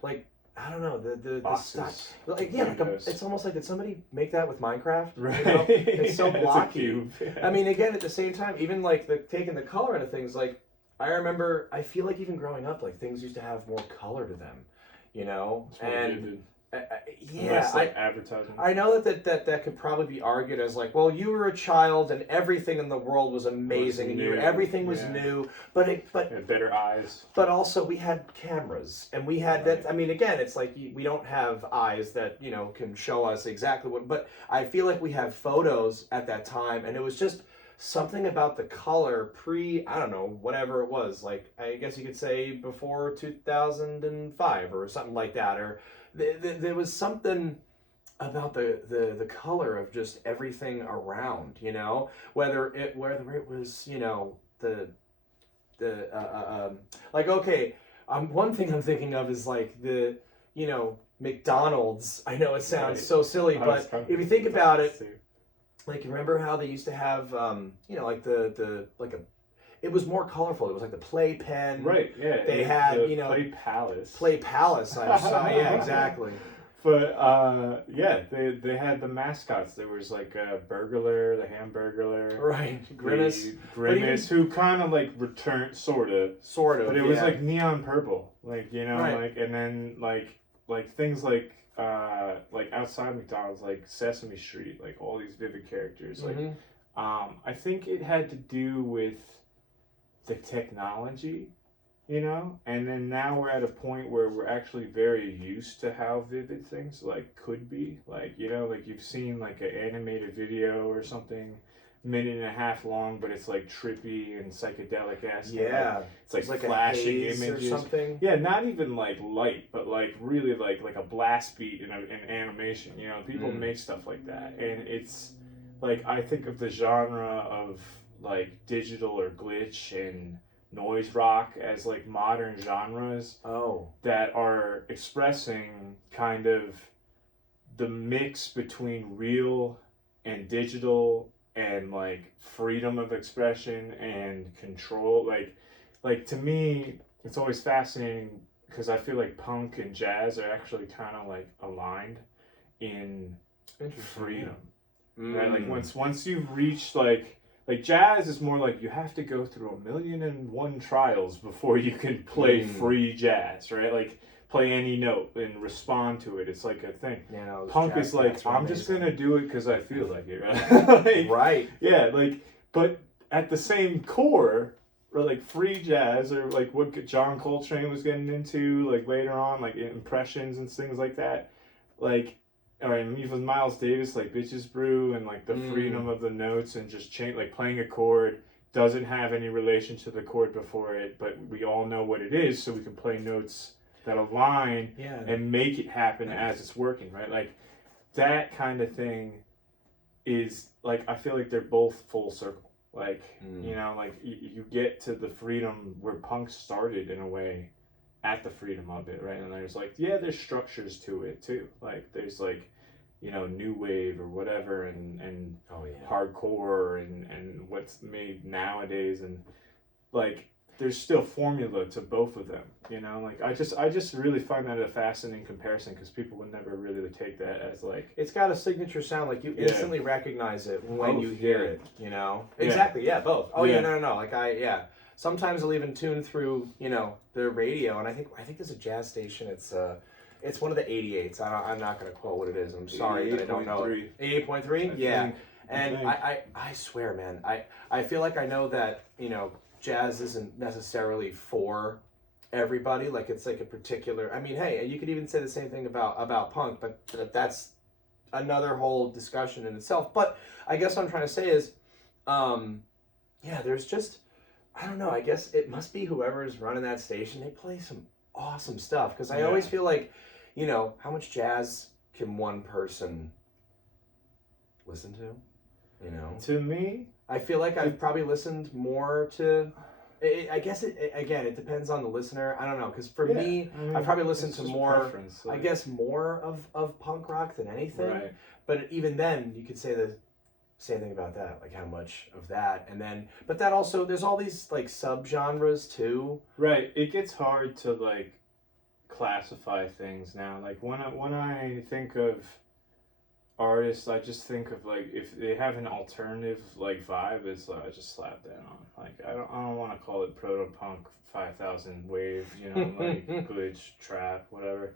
like I don't know, the stock, like it's almost like, did somebody make that with Minecraft? Right. You know? It's so blocky. It's a cube. I mean, again, at the same time, even like taking the color into things, like I remember, I feel like even growing up, like things used to have more color to them, you know, and. Advertising. I know that could probably be argued as like, well, you were a child and everything in the world was amazing and everything was new, but had better eyes. But also we had cameras and we had that. I mean, again, it's like we don't have eyes that can show us exactly what. But I feel like we have photos at that time, and it was just something about the color I don't know, whatever it was. Like I guess you could say before 2005 or something like that, or. There was something about the color of just everything around, whether it was, like, okay, one thing I'm thinking of is like the, McDonald's. I know it sounds so silly, but if you think about it, like, remember how they used to have, like it was more colorful. It was like the playpen. Right, yeah. They had, Play Palace. Play Palace, I'm sorry. Yeah, exactly. But, they had the mascots. There was like a burglar, the Hamburglar. Right, Grimace. Grimace, who kind of like returned, sort of. But it was like neon purple. Like, like, and then like things like outside McDonald's, like Sesame Street, like all these vivid characters. Like, I think it had to do with the technology, and then now we're at a point where we're actually very used to how vivid things like could be, like like you've seen like an animated video or something, minute and a half long, but it's like trippy and psychedelic-esque. Yeah, it's like flashing images or something. Yeah, not even like light, but like really like a blast beat in animation. People make stuff like that, and it's like I think of the genre of like digital or glitch and noise rock as like modern genres that are expressing kind of the mix between real and digital and like freedom of expression and control. Like to me, it's always fascinating because I feel like punk and jazz are actually kind of like aligned in freedom, right? Like once you've reached like jazz is more like you have to go through 1,000,001 trials before you can play free jazz, right? Like play any note and respond to it. It's like a thing. Yeah, no, punk is like I'm just gonna do it because I feel like it, right? Like, right. Yeah, like but at the same core, or like free jazz, or like what John Coltrane was getting into, like later on, like impressions and things like that, like. Or even Miles Davis, like Bitches Brew, and like the freedom of the notes and just change, like playing a chord doesn't have any relation to the chord before it, but we all know what it is, so we can play notes that align and make it happen as it's working, right? Like that kind of thing is like, I feel like they're both full circle. Like, you know, like you get to the freedom where punk started in a way at the freedom of it, right? And there's like, there's structures to it too. Like there's like, you know, new wave or whatever, and hardcore and what's made nowadays, and like there's still formula to both of them, you know. Like I just really find that a fascinating comparison because people would never really take that as like, it's got a signature sound, like you instantly recognize it when you hear it, you know. Exactly, both. No, like sometimes I'll even tune through, you know, the radio, and I think there's a jazz station. It's one of the 88s. I'm not going to quote what it is. I'm sorry that I don't know. 88.3? Yeah. And I swear, man, I feel like I know that, you know, jazz isn't necessarily for everybody. Like it's like a particular, I mean, hey, you could even say the same thing about punk, but that's another whole discussion in itself. But I guess what I'm trying to say is, there's just, I don't know, I guess it must be whoever's running that station. They play some awesome stuff, because I always feel like, you know, how much jazz can one person listen to? You know, to me, I feel like I've probably listened more to. I guess it depends on the listener. I don't know, because for me, I probably listened to more. I guess more of punk rock than anything. Right. But even then, you could say the same thing about that. Like how much of that, and then, but that also, there's all these like subgenres too. Right. It gets hard to like classify things now. Like when I think of artists, I just think of like if they have an alternative like vibe, it's I just slap that on. Like I don't want to call it proto punk 5,000 wave, you know, like glitch trap, whatever.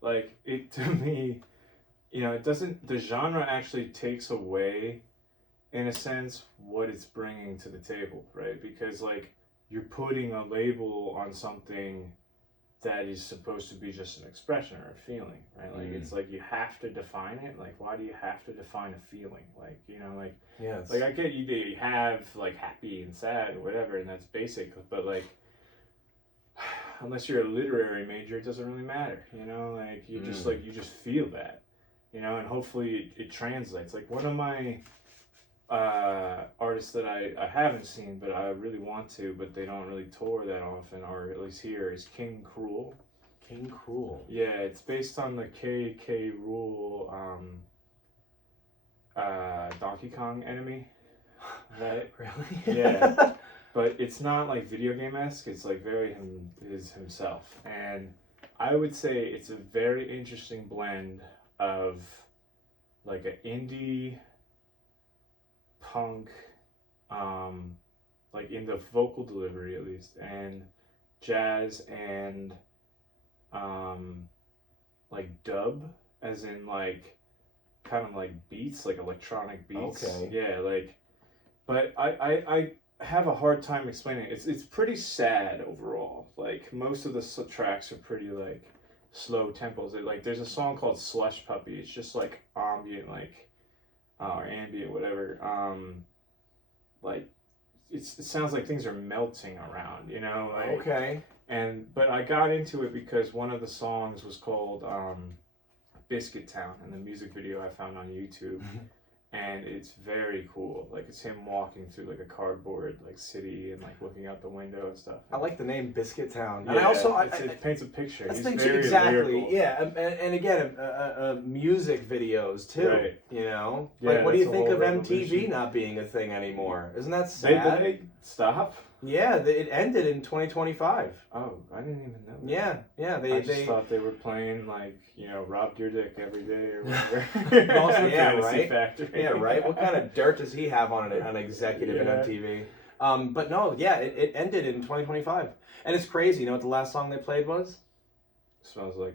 Like it, to me, you know, it doesn't, the genre actually takes away in a sense what it's bringing to the table, right? Because like you're putting a label on something that is supposed to be just an expression or a feeling, right? Like it's like you have to define it. Like why do you have to define a feeling? Like, you know, like like I get you have like happy and sad or whatever, and that's basic, but like unless you're a literary major, it doesn't really matter, you know. Like you just like you just feel that, you know, and hopefully it translates. Like one of my artists that I haven't seen, but I really want to, but they don't really tour that often, or at least here, is King Cruel. King Cruel. Yeah, it's based on the K. Rool Donkey Kong enemy. Right? Really? Yeah. But it's not like video game-esque, it's like very himself. And I would say it's a very interesting blend of like an indie punk, like in the vocal delivery at least, and jazz and like dub, as in like kind of like beats, like electronic beats. Okay. Yeah, like, but I have a hard time explaining it. It's pretty sad overall. Like most of the tracks are pretty like slow tempos. Like there's a song called Slush Puppy. It's just like ambient, like or ambient, whatever. Like it sounds like things are melting around, you know. Like, okay. But I got into it because one of the songs was called Biscuit Town, and the music video I found on YouTube. And it's very cool. Like it's him walking through like a cardboard like city and like looking out the window and stuff. I like the name Biscuit Town. Yeah, and I also it paints a picture. That's He's very exactly lyrical. Yeah, and again, music videos too. Right. You know, Yeah, like what do you that's a think whole of MTV revolution. not being a thing anymore? Isn't that They sad? stop? Yeah, it ended in 2025. Oh, I didn't even know that. Yeah. I just thought they were playing like, robbed your dick every day or whatever. Mostly, yeah, Fantasy right. Factory. Yeah, right. What kind of dirt does he have on an executive in MTV? But no, yeah, it ended in 2025, and it's crazy. You know what the last song they played was? Smells like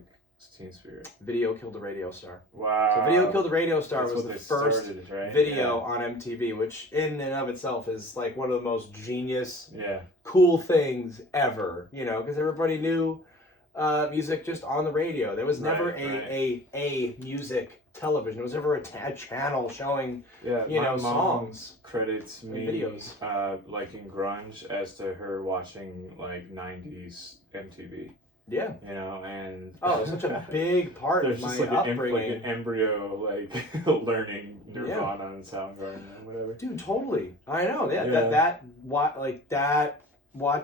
Teen Spirit. Video Killed the Radio Star. Wow. So Video Killed the Radio Star That's was what the they first started, right? video on MTV, which in and of itself is like one of the most genius, Yeah. cool things ever. You know, because everybody knew music just on the radio. There was never a music television. There was never a channel showing my mom songs. Credits me videos. Liking grunge as to her watching like 90s MTV. Yeah. And such a big part of my just upbringing. like an embryo, like learning Nirvana and Soundgarden and whatever. Dude, totally. I know. Yeah.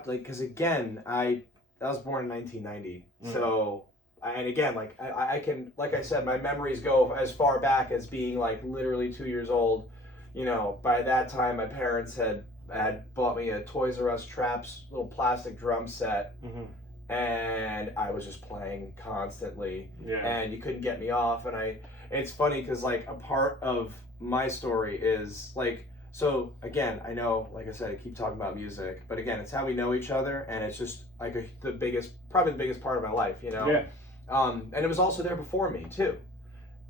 Because again, I was born in 1990, so. And again, like I can, like I said, my memories go as far back as being like literally 2 years old. You know, by that time, my parents had bought me a Toys R Us Traps little plastic drum set, and I was just playing constantly. Yeah. And you couldn't get me off. And it's funny because like a part of my story is like, so again, I know, like I said, I keep talking about music, but again, it's how we know each other, and it's just like probably the biggest part of my life. You know. Yeah. And it was also there before me too.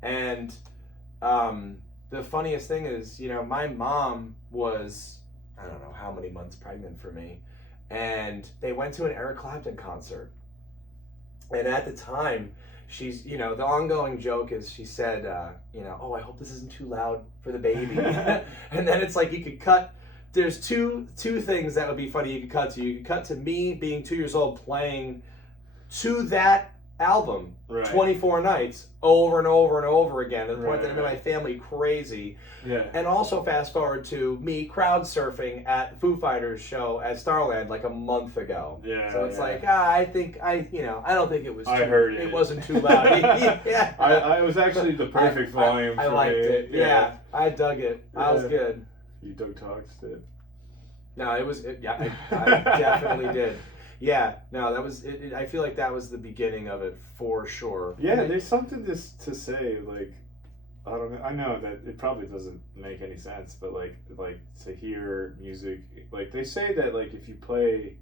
And the funniest thing is, my mom was, I don't know how many months pregnant for me, and they went to an Eric Clapton concert. And at the time, she's, the ongoing joke is she said, oh, I hope this isn't too loud for the baby. And then it's like you could cut. There's two things that would be funny you could cut to. You could cut to me being 2 years old playing to that album 24 nights over and over and over again to the point that it made my family crazy. Yeah. And also fast forward to me crowd surfing at Foo Fighters show at Starland like a month ago. Yeah. So it's like I don't think it was. I heard it. It wasn't too loud. Yeah. I was actually the perfect volume. I liked it. Yeah. I dug it. I was good. You Doug Talks did. No, it was. I definitely did. Yeah, no, that was it. I feel like that was the beginning of it for sure. Yeah, there's something to say, like, I don't know. I know that it probably doesn't make any sense, but like to hear music, like they say that like if you play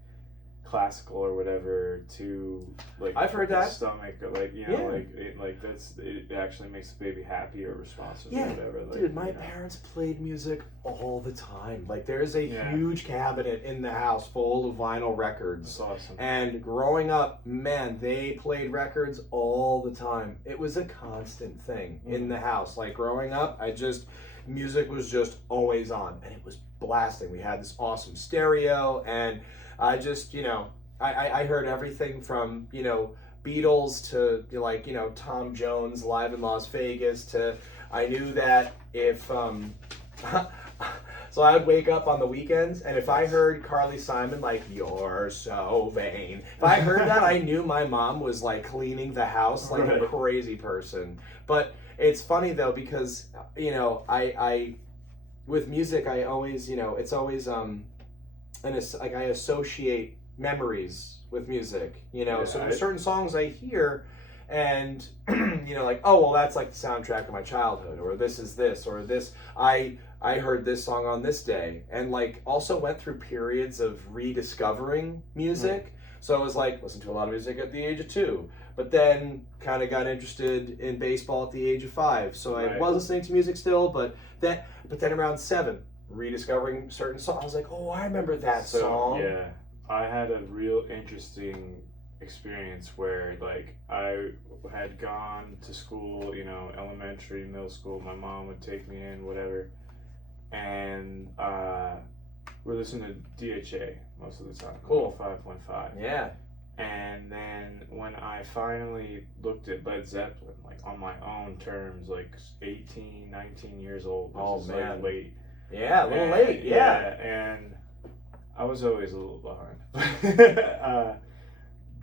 classical or whatever to like I've heard the that stomach, like it actually makes the baby happy or responsive or whatever. Like, dude, my parents played music all the time. Like there's a huge cabinet in the house full of vinyl records. That's awesome. And growing up, man, they played records all the time. It was a constant thing in the house. Like growing up, music was just always on, and it was blasting. We had this awesome stereo, and I just, I heard everything from, Beatles to, Tom Jones live in Las Vegas to, I knew that if, so I would wake up on the weekends, and if I heard Carly Simon, like, "You're so vain," if I heard that, I knew my mom was, like, cleaning the house like a crazy person. But it's funny, though, because, I with music, I always, it's always, I associate memories with music, so there's certain songs I hear and like, oh well, that's like the soundtrack of my childhood, or this is this, or this I heard this song on this day, and like also went through periods of rediscovering music. So I was like, listen to a lot of music at the age of 2, but then kind of got interested in baseball at the age of 5. So I was listening to music still, but then around 7, rediscovering certain songs. I was like, oh, I remember that song. Yeah, I had a real interesting experience where like I had gone to school, elementary, middle school. My mom would take me in, whatever, and we're listening to DHA most of the time. Cool. 5.5. Yeah. And then when I finally looked at Led Zeppelin, like on my own terms, like 18, 19 years old, which is like late. Yeah, a little late. Yeah. And I was always a little behind.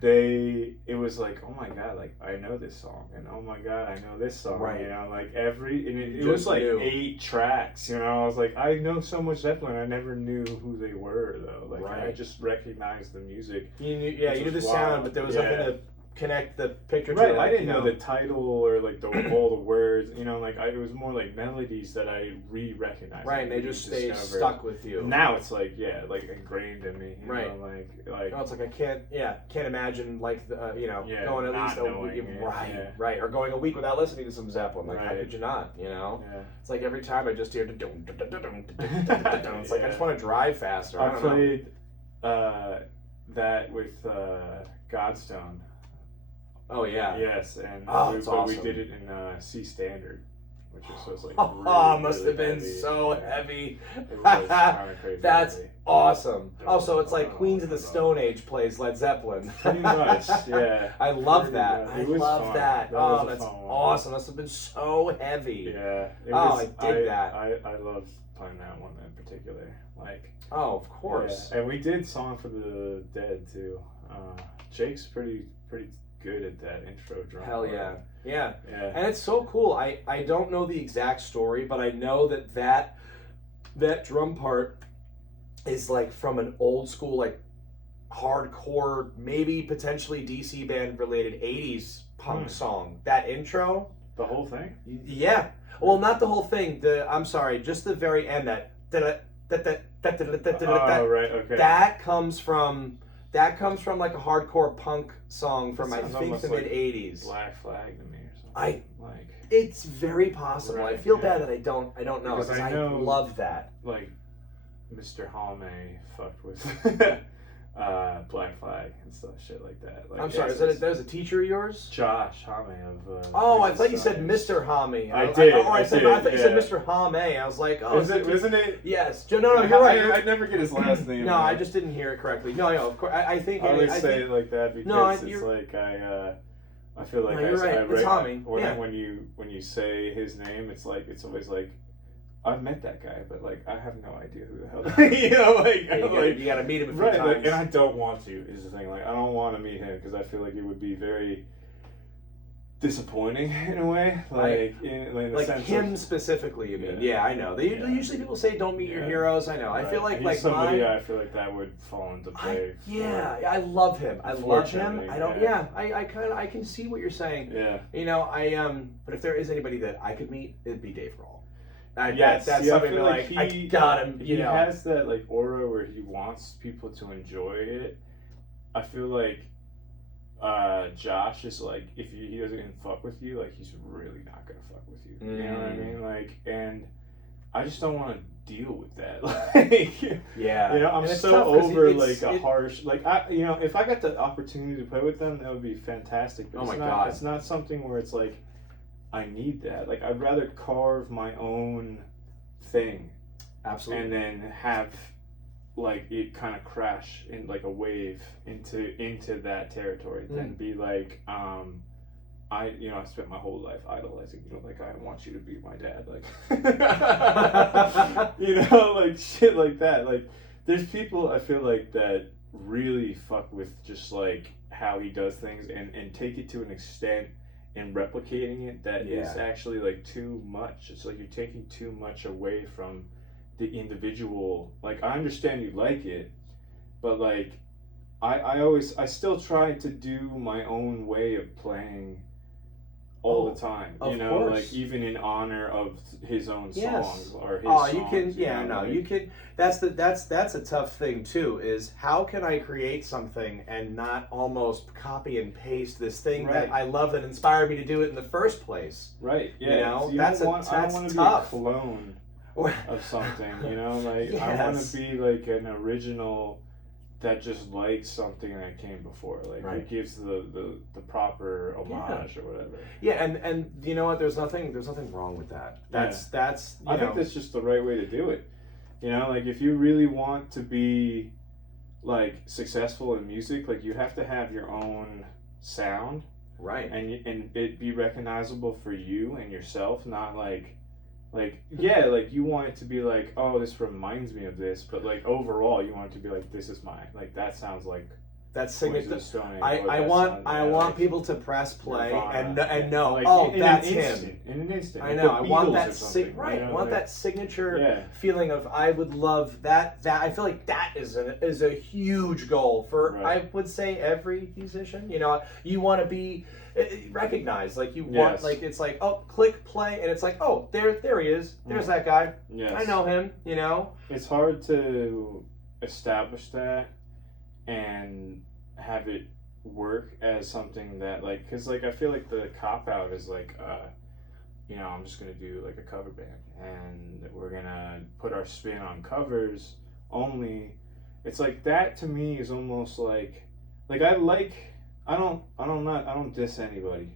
it was like, oh my god, like I know this song, and oh my god, I know this song, Right. you know, like and it Just was like knew. 8 tracks, you know. I was like, I know so much Zeppelin, I never knew who they were though, like I Right. just recognized the music. You knew, which you knew the was sound, wild. but there was Yeah. nothing to connect the picture to. Right, Like, I didn't you know the title or like all the words, you know, like it was more like melodies that I recognized. Right, and they just stayed stuck with you. Now it's like, yeah, like ingrained in me. You Right. know, like Oh, it's like I can't imagine like the, you know, Yeah, going at not least a knowing week, it, right, yeah. right, or going a week without listening to some Zeppelin. Like, how Right. could you not? You know, yeah. it's like every time I just hear it's like I just want to drive faster. I I don't know. played that with Godstone. Oh yeah. Yes, and Oh, we, it's but we awesome. did it in C standard, which was like Oh, really, must really have been heavy. so Yeah. heavy. It was kind of crazy. That's heavy. awesome. Oh, so it's like Queens of the Stone Age plays Led Zeppelin. Pretty much, yeah. I love Pretty that. much. I It was love fun. that. That Oh, was a that's fun one. awesome. Must have been so heavy. Yeah. It Oh, was, I dig that. I loved playing that one in particular. Like. Oh, of course. Yeah. And we did Song for the Dead too. Jake's pretty good at that intro drum. Hell part. yeah. Yeah. Yeah. And it's so cool. I don't know the exact story, but I know that drum part is like from an old school, like hardcore, maybe potentially DC band related 80s punk song. That intro. The whole thing? Yeah. Well, not the whole thing. I'm sorry, just the very end. That Oh, right, okay. that comes from like a hardcore punk song from I Sounds think almost the like mid '80s. Black Flag to me or something. Like it's very possible. Right, I feel yeah. bad that I don't know Because because I I know- love that. Like, Mr. Halme fucked with Black Flag and stuff, shit like that. Like, I'm sorry, yes, that was a teacher of yours? Josh Halme of. Oh, I Princess thought you said Science. Mr. Hame. I did, I I thought did, you said yeah. Mr. Hame. I was like, oh, Isn't it? Yes. No, you're right. I never get his last name. No, right. I just didn't hear it correctly. No, of course. I think. I always I say think, it like that because No, it's you're- like I feel like No, you're right. It's Hami. Yeah. when you say his name, it's always like I've met that guy, but like I have no idea who the hell. You know, like you gotta meet him a few right, times. like, and I don't want to. Is the thing, like I don't want to meet him because I feel like it would be very disappointing in a way, like in the like sense him of, specifically, you mean? Yeah. Yeah, I know. Usually people say don't meet your Yeah. heroes. I know. I feel right. like He's somebody mine. I feel like that would fall into play. I love him. I love him. Unfortunately, I don't. yeah. I can see what you're saying. Yeah. You know, but if there is anybody that I could meet, it'd be Dave Grohl. Yes, That's see, I something feel to like I got him. He has that like aura where he wants people to enjoy it. I feel like Josh is like if he doesn't even fuck with you, like he's really not gonna fuck with you. You know what I mean? Like, and I just don't want to deal with that. Like, Yeah. you know, I'm And it's so tough 'cause over it's- like a harsh like if I got the opportunity to play with them, that would be fantastic. But Oh my it's not, God. it's not something where it's like I need that. Like I'd rather carve my own thing Absolutely. and then have like it kind of crash in like a wave into that territory than be like I spent my whole life idolizing you, like I want you to be my dad, like like shit like that. Like there's people I feel like that really fuck with just like how he does things and take it to an extent in replicating it that is actually like too much. It's like you're taking too much away from the individual. Like I understand you like it, but like I still try to do my own way of playing all the time. Of You know, course. like even in honor of his own Yes. songs or his Oh, songs. you can. you Yeah, know, no, like- you can. That's a tough thing too. Is how can I create something and not almost copy and paste this thing that Right. I love that inspired me to do it in the first place? Right, yeah. You know, So that's I don't want to be a tough. clone Or- of something, you know? Like I want Yes. to be like an original that just likes something that came before. Like Right. it gives the proper homage or whatever. Yeah, and you know what? There's nothing wrong with that. That's I think that's just the right way to do it. You know, like if you really want to be like successful in music, like you have to have your own sound right. and it be recognizable for you and yourself, not like yeah, like you want it to be like, oh, this reminds me of this, but like overall you want it to be like, this is mine, like that sounds like that Queens signature. of the Stone Age, I want people to press play Nirvana, and know, like, oh, in that's an him. instant, in an instant. I Like know. the I want Beatles that or something, right. you know, I want like, that signature yeah. feeling of I would love that. That I feel like that is a huge goal for Right. I would say every musician. You know, you want to be recognized. Like you want Yes. like it's like oh click play and it's like oh there he is. There's that guy. Yes. I know him. You know. It's hard to establish that and have it work as something that like, because like I feel like the cop out is like you know, I'm just gonna do like a cover band and we're gonna put our spin on covers only. It's like that to me is almost like I don't diss anybody,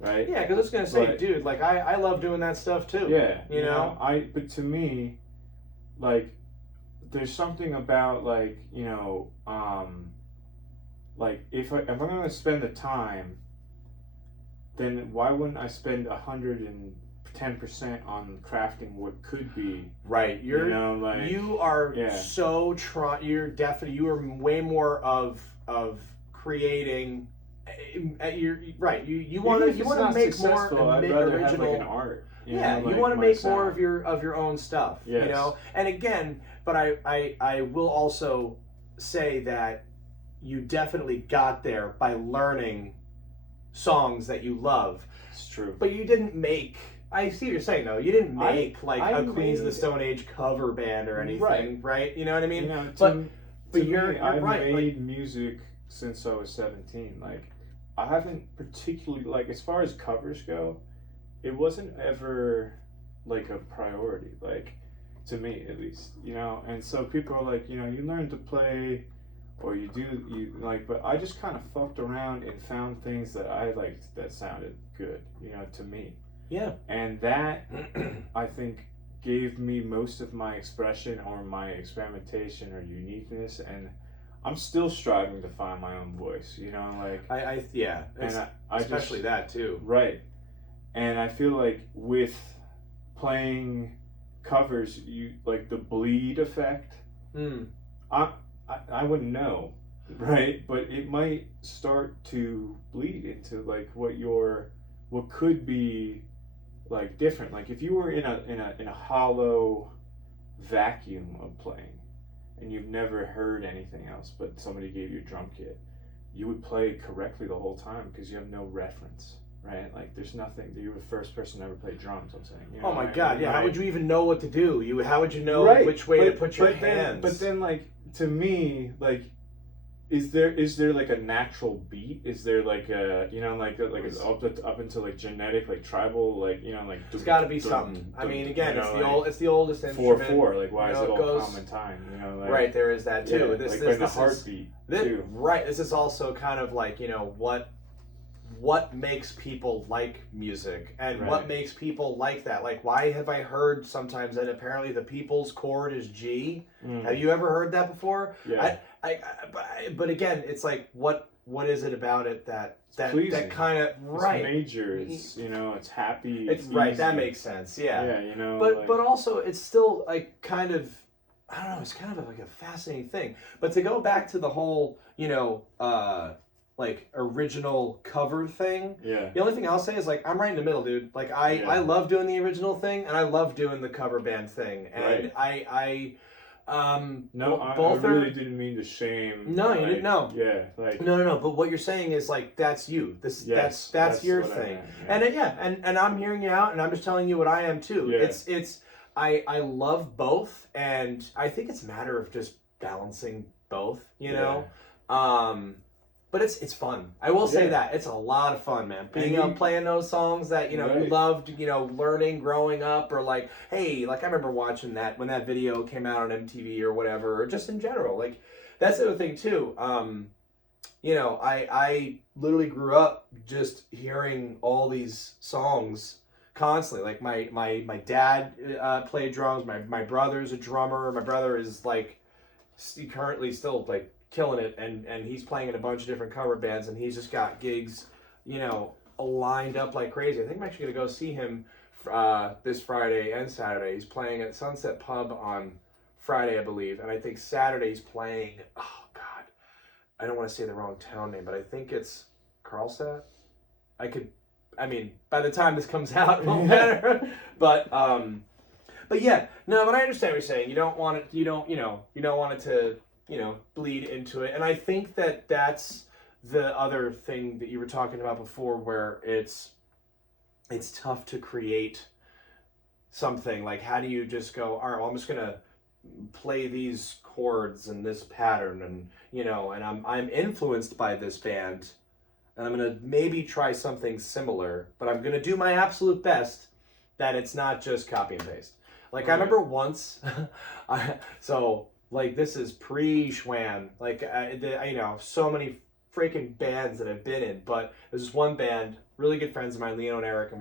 right? Yeah, because I was gonna say, But- dude, like I love doing that stuff too. Yeah, You know? but to me, like, there's something about like, you know, like if I'm gonna spend the time, then why wouldn't I spend 110% on crafting what could be? Right. You know, like You are yeah. so you're definitely you are way more of creating. You're right. You want to make more I'd rather original. have like an art. Yeah, know, you like want to my make more sound. of your own stuff. Yes. You know, and again, but I will also say that you definitely got there by learning songs that you love. It's true. But you didn't make. I see what you're saying though. You didn't make I a Queens of the made- Stone Age cover band or anything, right? You know what I mean? You know, but to you're me, I've right. made music since I was 17. Like, I haven't particularly, like, as far as covers go, it wasn't ever like a priority, like, to me at least, you know. And so people are like, you know, you learn to play, or you like, but I just kind of fucked around and found things that I liked that sounded good, you know, to me. Yeah. And that, I think, gave me most of my expression or my experimentation or uniqueness, and I'm still striving to find my own voice, you know, like Yeah, and I especially just, that too. right. And I feel like with playing covers, you like the bleed effect. I wouldn't know, right? But it might start to bleed into like what could be like different. Like if you were in a hollow vacuum of playing and you've never heard anything else but somebody gave you a drum kit, you would play correctly the whole time because you have no reference, right? Like there's nothing. You're the first person to ever play drums, I'm saying. You know Oh my what I God! mean? Yeah, how Right? would you even know what to do? How would you know Right. which way to But- put your but then- hands? But then, like, to me, like, is there like a natural beat? Is there like a, you know, like it's up into like genetic, like tribal, like, you know, like it's got to be something. I mean, again, you it's know, the like, it's the oldest instrument. 4/4. Like, why You is know, it it all goes- common time? You know, like, Right, there is that too. yeah, This like this the this heartbeat is too. right. This is also kind of like, you know, what makes people like music and what Right. makes people like that. Like, why have I heard sometimes that apparently the people's chord is G? Have you ever heard that before? Yeah. But again, it's like what is it about it that pleasing. kind of right? It's major. It's, you know, it's happy. It's right. That easy. makes sense. Yeah. Yeah, you know. But like, but also it's still like kind of, I don't know, it's kind of like a fascinating thing. But to go back to the whole, you know, like original cover thing, yeah. the only thing I'll say is like I'm right in the middle, dude. Like I love doing the original thing and I love doing the cover band thing. And Right. No, I both really are. didn't mean to shame. No, like, you didn't know. Yeah, like No. But what you're saying is like that's you. yes, That's your what I thing. meant, yeah. And I'm hearing you out, and I'm just telling you what I am too. Yeah. It's I love both, and I think it's a matter of just balancing both. You know, but it's fun. I will say Yeah. that it's a lot of fun, man. Being you- playing those songs that you know you Right. loved, you know, learning growing up, or like, hey, like I remember watching that when that video came out on MTV or whatever, or just in general. Like that's the other thing too. You know, I literally grew up just hearing all these songs constantly. Like my dad played drums. My brother's a drummer. My brother is like currently still like killing it, and he's playing in a bunch of different cover bands, and he's just got gigs, you know, lined up like crazy. I think I'm actually gonna go see him this Friday and Saturday. He's playing at Sunset Pub on Friday, I believe, and I think Saturday he's playing. Oh God, I don't want to say the wrong town name, but I think it's Karlstad. By the time this comes out, it won't matter. But yeah, no, but I understand what you're saying. You don't want it. You don't want it to, bleed into it. And I think that's the other thing that you were talking about before, where it's tough to create something. Like, how do you just go, all right, well, I'm just gonna play these chords in this pattern, and and I'm influenced by this band, and I'm gonna maybe try something similar, but I'm gonna do my absolute best that it's not just copy and paste. Like, I remember once, this is pre-Schwan, so many freaking bands that I've been in, but there's this one band, really good friends of mine, Leo and Eric, and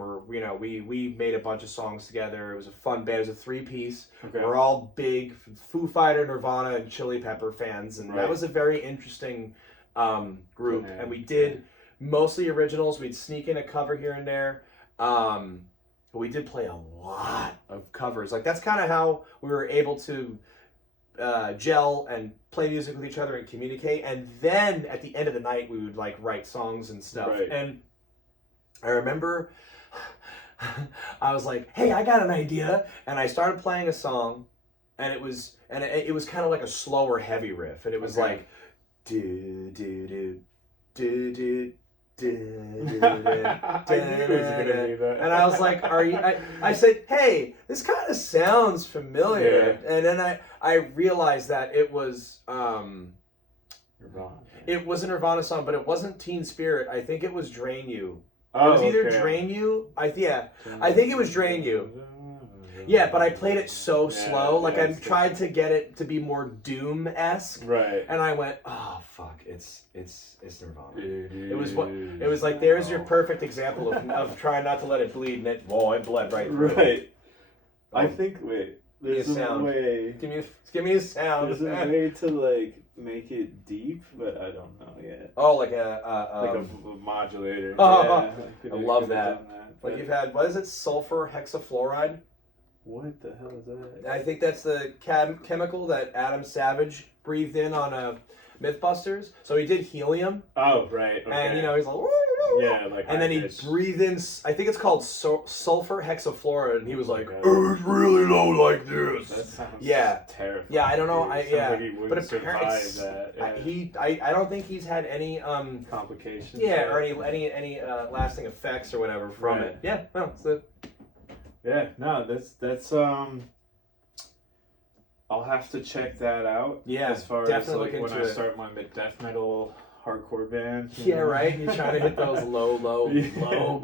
we made a bunch of songs together. It was a fun band. It was a 3-piece. Okay. We're all big Foo Fighter, Nirvana, and Chili Pepper fans, and that was a very interesting group. Yeah. And we did mostly originals. We'd sneak in a cover here and there. But we did play a lot of covers. Like, that's kind of how we were able to gel and play music with each other and communicate. And then at the end of the night, we would write songs and stuff. Right. And I remember I was like, hey, I got an idea. And I started playing a song, and it was kind of like a slower, heavy riff. And it was like, do, do, do, do, do. I knew it was gonna be that. And I was like, I said, hey, this kind of sounds familiar. Yeah. And then I realized that it was Nirvana. It was a Nirvana song, but it wasn't Teen Spirit. I think it was Drain You. Oh, it was either okay. Drain You. I think it was Drain You. Yeah, but I played it so slow. I tried to get it to be more Doom-esque. Right. And I went, oh fuck, it's Nirvana. It was like, there's your perfect example of trying not to let it bleed, and it bled right through. Right. I think there's a way. Give me a sound. There's a way to make it deep, but I don't know yet. Oh, like a modulator. Oh, yeah, I love that. You've had, what is it, sulfur hexafluoride? What the hell is that? I think that's the chemical that Adam Savage breathed in on Mythbusters. So he did helium. Oh, right. Okay. And he's like, yeah, and then he breathed in. I think it's called sulfur hexafluoride, and he was like, it's really low like this. That sounds terrifying. Yeah, I don't know. Like he wouldn't survive that. Yeah. I don't think he's had any complications. Yeah, or any lasting effects or whatever from it. Yeah, no, it's the. Yeah, no, that's I'll have to check that out. Yeah, as far as when I start my death metal hardcore band. Yeah, know? Right. You're trying to hit those low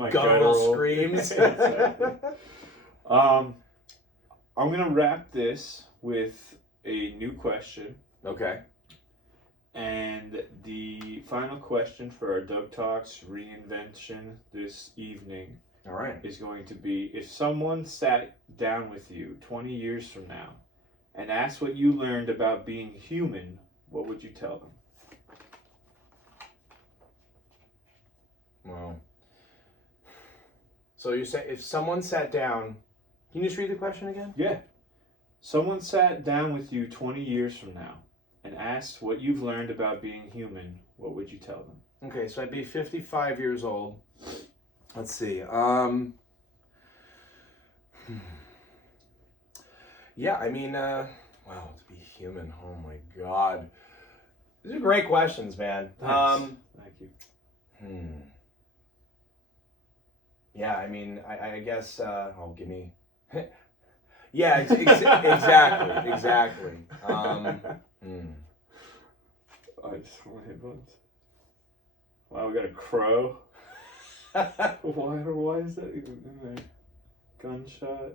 guttural screams. Exactly. I'm gonna wrap this with a new question. Okay. And the final question for our Doug Talks reinvention this evening. All right. Is going to be, if someone sat down with you 20 years from now and asked what you learned about being human, what would you tell them? Wow. So you say, if someone sat down, can you just read the question again? Yeah. Someone sat down with you 20 years from now and asked what you've learned about being human, what would you tell them? Okay, so I'd be 55 years old. Let's see. Yeah, I mean, wow, to be human. Oh my God, these are great questions, man. Thank you. Yeah, I mean, I guess. Give me. Yeah, exactly. I just want to hit buttons. Wow, we got a crow. Why is that even in there? Gunshot.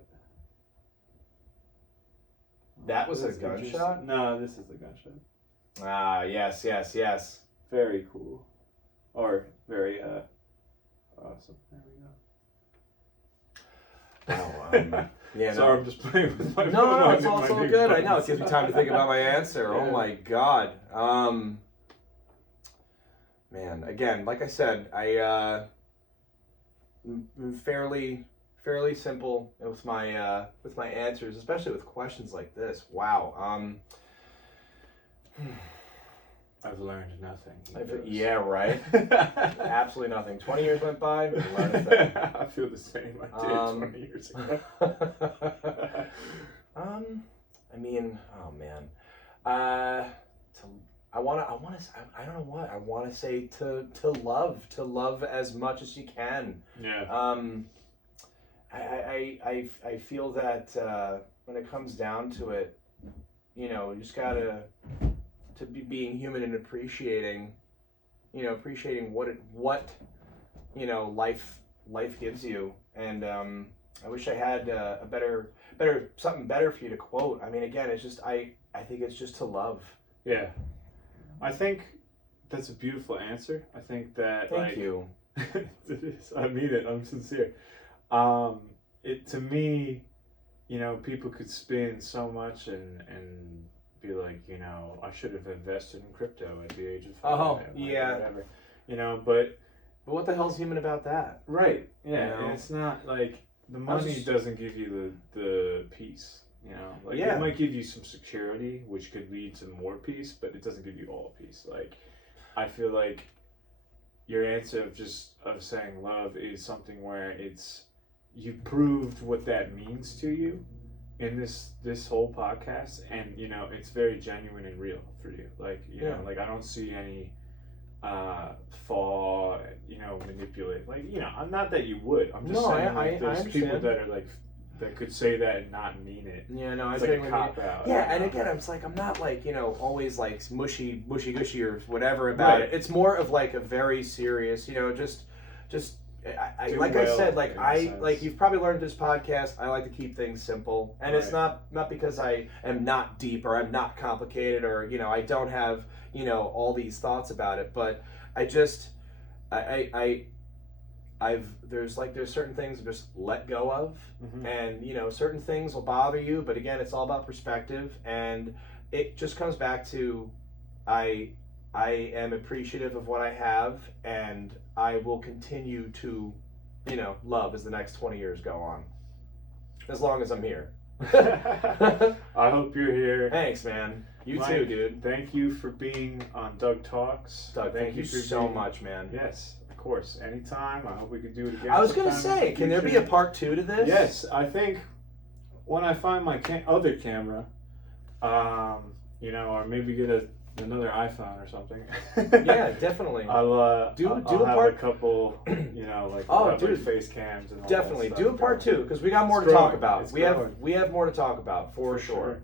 That was a gunshot? No, this is the gunshot. Ah, yes. Very cool. Or very awesome. There we go. Wow. Yeah. Sorry, I'm just playing with my phone. No, it's all so good. I know. It gives me time to think about my answer. Yeah. Oh my God. Man, again, like I said, fairly simple with my answers, especially with questions like this. Wow. I've learned nothing. Yeah, right. Absolutely nothing. 20 years went by, we learned a thing. I feel the same. I did 20 years ago. I mean, oh man. I don't know what I want to say to love as much as you can. Yeah. I feel that when it comes down to it, you know, you just gotta to be being human and appreciating what you know life gives you. And I wish I had a better something better for you to quote. I mean, again, it's just I think it's just to love. Yeah. I think that's a beautiful answer. I think that Thank you. It is. I mean it. I'm sincere. It to me, you know, people could spin so much and be like, you know, I should have invested in crypto at the age of 5. Oh, like, yeah. whatever. You know, but what the hell's human about that? right. Yeah, You know? and it's not like the money doesn't give you the peace. You know, like Yeah. it might give you some security, which could lead to more peace, but it doesn't give you all peace. Like, I feel like your answer of saying love is something where it's you've proved what that means to you in this whole podcast, and you know it's very genuine and real for you. Like you know, like I don't see any fall, you know, manipulate. Like you know, I'm not that you would. I'm just saying like there's people that are like that could say that and not mean it. Yeah, no, it's I like a cop out. Yeah, and again, I'm not like, you know, always like mushy gushy or whatever about it. It's more of like a very serious, you know, just I like I said, like like you've probably learned this podcast. I like to keep things simple, and it's not because I am not deep or I'm not complicated or you know I don't have you know all these thoughts about it, but I just there's certain things to just let go of, and you know certain things will bother you, but again it's all about perspective, and it just comes back to I am appreciative of what I have, and I will continue to you know love as the next 20 years go on, as long as I'm here. I hope you're here. Thanks, man. You Mike, too, dude. Thank you for being on Doug Talks. Doug, thank you so much, man. Yes, of course. Anytime. I hope we can do it again. I was going to say, can there be a part 2 to this? Yes, I think when I find my other camera, you know, or maybe get another iPhone or something. Yeah, definitely. I'll do have part... a couple, you know, like face cams and all definitely that do a part 2 because we got more to talk about. We have more to talk about for sure.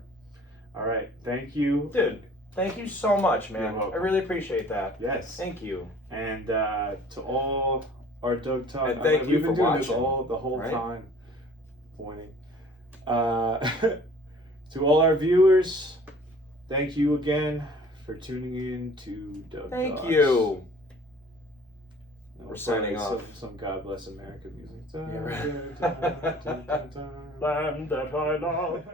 All right, thank you, dude. Thank you so much, man. I really appreciate that. Yes, thank you. And to all our Doug Talk, and thank you for watching this the whole time. Pointing. To all our viewers, thank you again for tuning in to Doug Talks. Thank you. We're signing off. Some God Bless America music. Yeah, right. Land that I love.